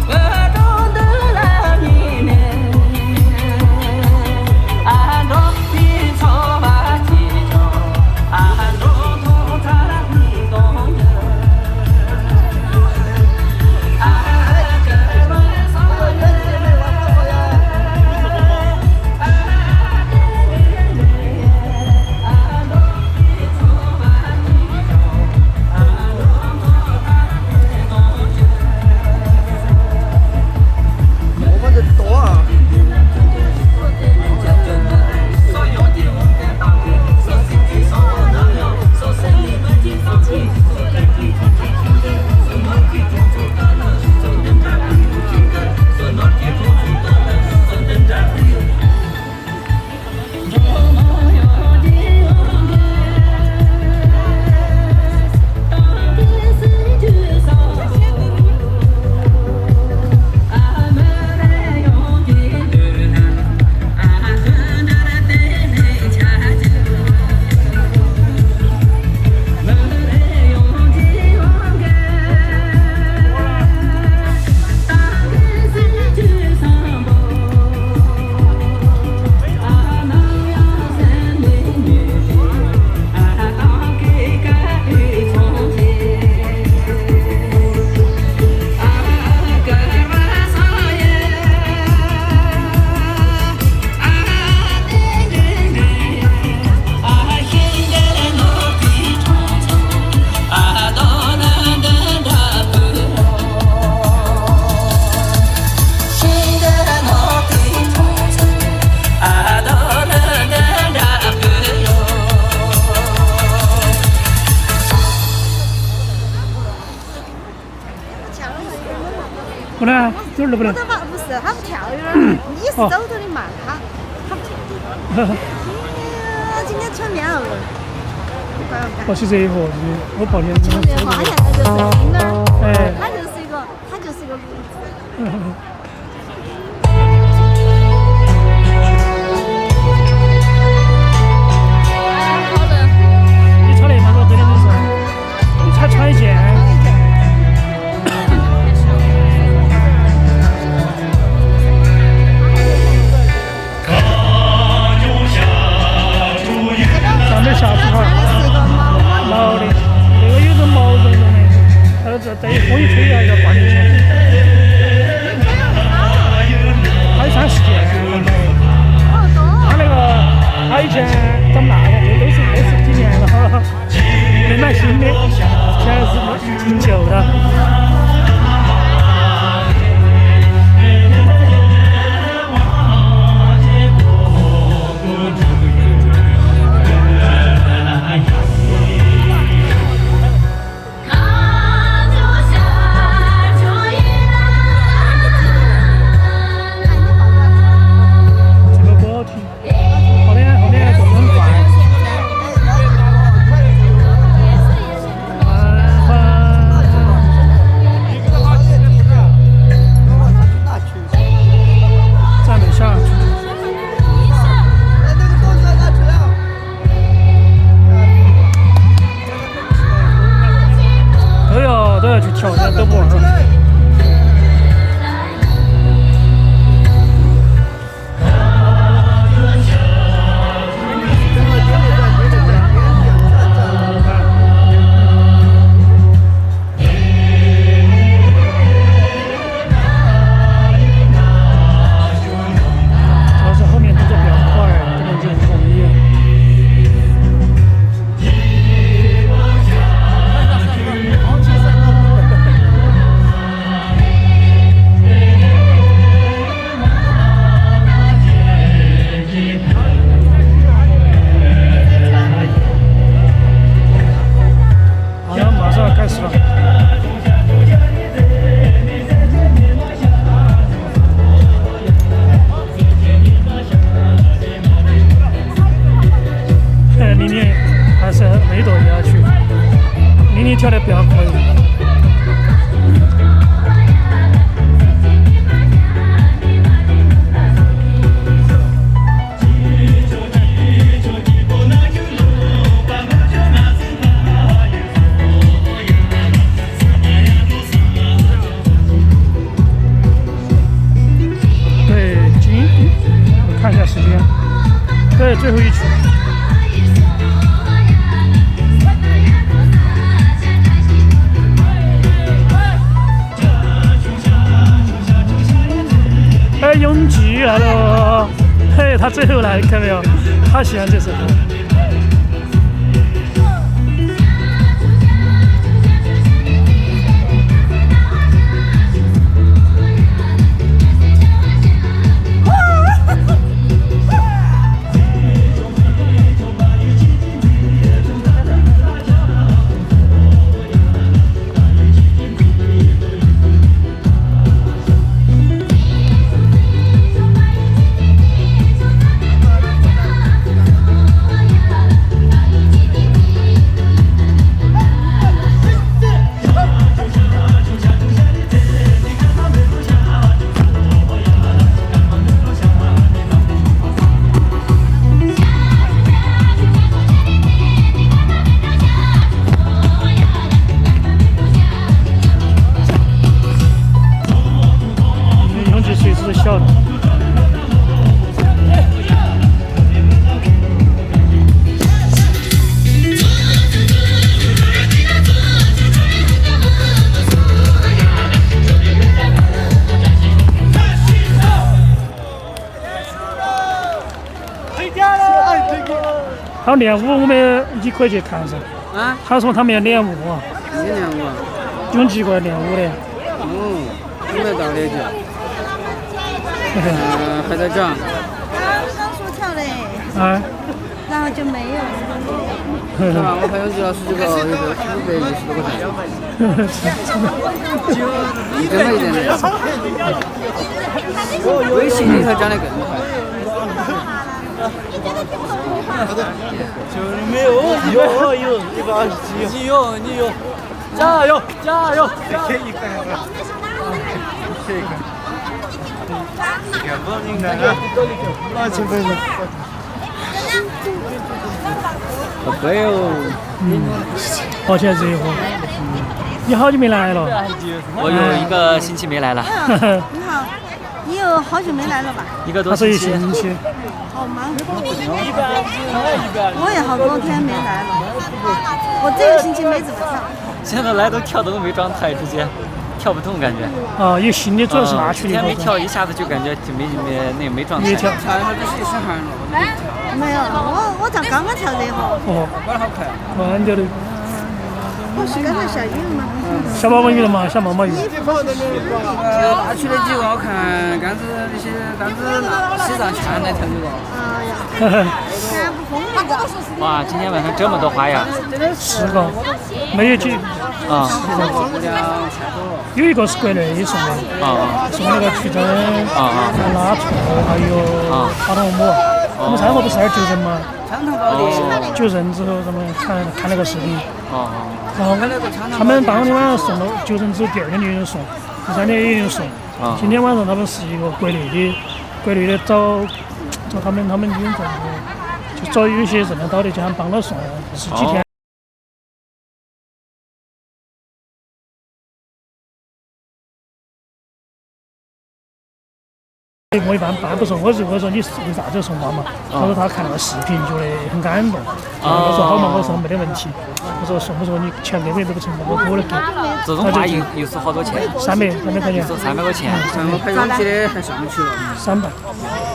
我懂得来你呢。不能，走都不能。不是，他不跳有点，你是走走的慢，他不跳。今天穿棉袄了，我去这一步，我跑天。穿棉花现在就是婴儿，哎，他就是一个驴子。你穿那么多对的没事，你才穿一件。上面下子哈，毛的，那个有种毛茸茸的，它这风一吹啊，要挂进去。还有30件，他那个他以前长大了，这都是几年了，没买新的，现在是挺旧的。后面动得很快。还是味道也要去。明天调的比较可以。看一下时间，对，最后一曲。哎，永吉来了，嘿，他最后来，看到没有？他喜欢这首歌。他练舞，我们一可以去看噻。啊？他说他们要练舞啊。你练舞啊？永吉过来练舞的。哦，准备到的就。还在讲。刚说跳的。啊。然后就没有。是吧？我朋友只要19个，有560多个赞。你真没点的。微信里头讲的更快。就是没有，有120几，你有，加油！好贵哦。好起来热乎。你好久没来了？我有1个星期没来了。你好，你有好久没来了吧1个多他说星期。一星期。好忙。我也好多天没来了，我这个星期没怎么跳。现在来都跳的都没状态，直接跳不动感觉。啊，有新的主要是哪去的？今天没跳，一下子就感觉就没状态。没跳。跳一会儿就是1时汗了。没有，我才刚刚跳这会儿。哦。玩得好快啊。慢点的。刚才下雨了吗？下毛毛雨了嘛？下毛毛雨。大区的几个我看刚子那些刚子西藏全来跳这个。哎呀，全部疯了。哇，今天晚上这么多花呀！4个，没有几啊。有一个是国内送的，送那个曲珍、拉错，还有花童母。我们3个不是2人嘛？9人之后，咱们看那个视频。然后他们当天晚上送了9人之后，第2天就有人送，第3天也有人送。今天晚上他们是一个国内的找他们已经在就找有些认得到的，就想帮他送，是几天。我一般不送，我说你为啥子送花嘛？他说他看那个视频觉得很感动。我说好嘛，我说没得问题。我说送不送你钱根本都不成，我给。这种花又是好多钱？300块钱。收300块钱。我朋友记得还上去了。300，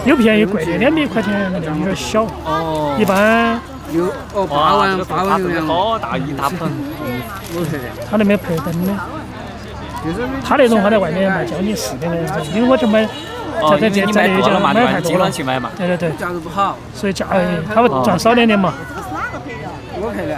有便宜有贵的，200块钱那有点小。哦。一般。8万流量。好大一大盆。他那边配灯的。他那种花在外面卖将近400块钱，因为我就买。在这买太多了，去买嘛。对。价格不好，所以他会赚少点嘛。我配的。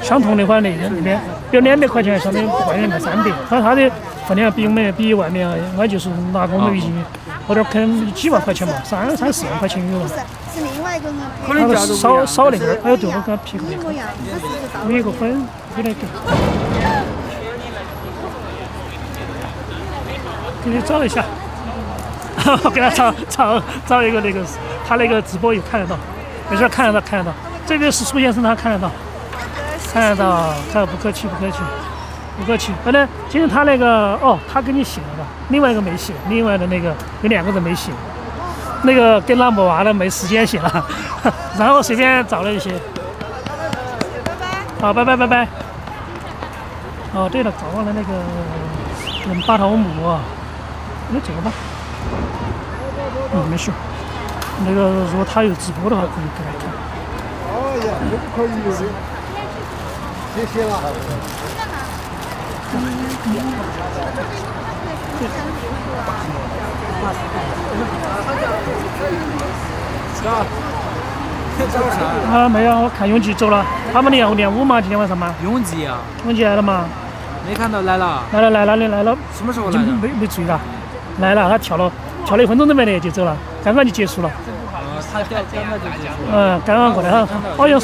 相同的话，那边比如200块钱，相当于外面卖300，他的分量比外面我就是拿工的已经，或者可能几万块钱嘛，3-4万块钱有了。是另外来一个人可能价格不一少样少那个，哎对，我给他批过一模一样，他是不是到我一个分给他给你找一下，我给他找一个那个他那个直播也看得到，没事看得到，这边是苏先生他看得到，看不客气。反正今天他那个他给你写了的，另外一个没写，另外的那个有2个人没写，那个跟那么娃的没时间写了，然后随便找了一些。好，拜拜。哦，对了，搞忘了那个8头母，那走吧。没事。那个如果他有直播的话，可以给他看。哦呀，这个可以，谢谢了。没有，我看永吉走了。他们练舞嘛，今天晚上嘛。永吉啊，永吉来了嘛？没看到来了。来了。什么时候来的？没注意到。来了，他跳了1分钟都没得就走了，刚刚就结束了。他刚刚就结束了。刚刚过来好像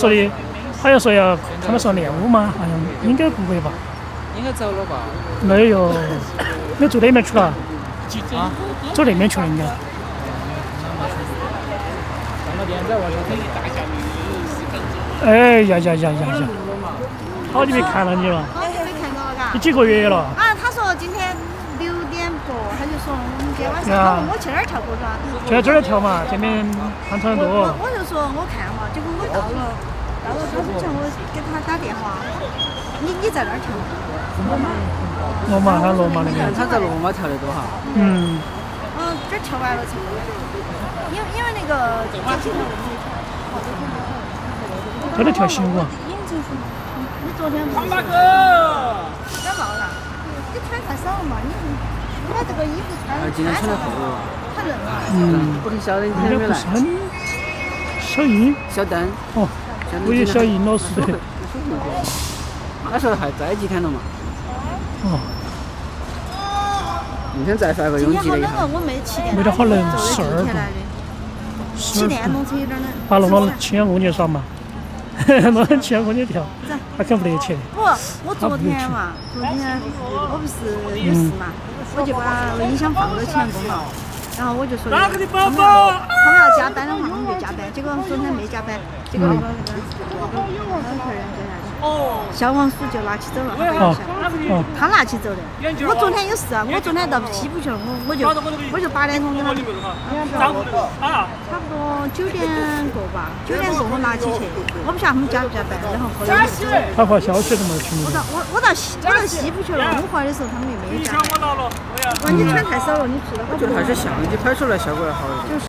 说要他们说练舞吗？好像应该不会吧？应该走了吧？没有，没走那边去了。啊？走那边去了应该。哎呀！好久没看到你了。好久没看到了，嘎。你几个月了？啊，他说今天6点过，他就说我们今天晚上，他问我去哪儿跳过噻。就在这儿跳嘛，这边宽敞得多。我就说我看嘛，结果我到了他之前我给他打电话，你在哪儿跳？罗马那边。他在罗马跳得多哈。这儿跳完了才。因为那个这几天我没跳。这都跳新舞啊。你昨天黄大哥感冒了，你穿太少了嘛？你把这个衣服穿今天穿得厚了。太冷了。我跟小邓今天没来。小英。小邓。哦。我有小英老师的。他说还在几天了嘛？明天再发个永吉的一下。我没7点。没得好冷，12度。7点钟才有点冷。把弄了青阳公园耍嘛，弄了青阳公园跳，他肯不得去。不，我昨天我不是有事嘛，我就把音响放到青阳宫了，然后我就说他们要加班的话，我们就加班。结果昨天没加班，结果那个客人就啥子，消防署就拿起走了，他拿起走的。我昨天有事啊，我昨天到西部去了，我就8点钟给他们，差不多9点过吧，9点过我拿起去，我不晓得他们加不加班，然后后来就走了。他发消息的嘛，去年。我到西部去了，我回来的时候他们又没有加班。你穿太少了，你做的好。就还是相机拍出来效果要好一点。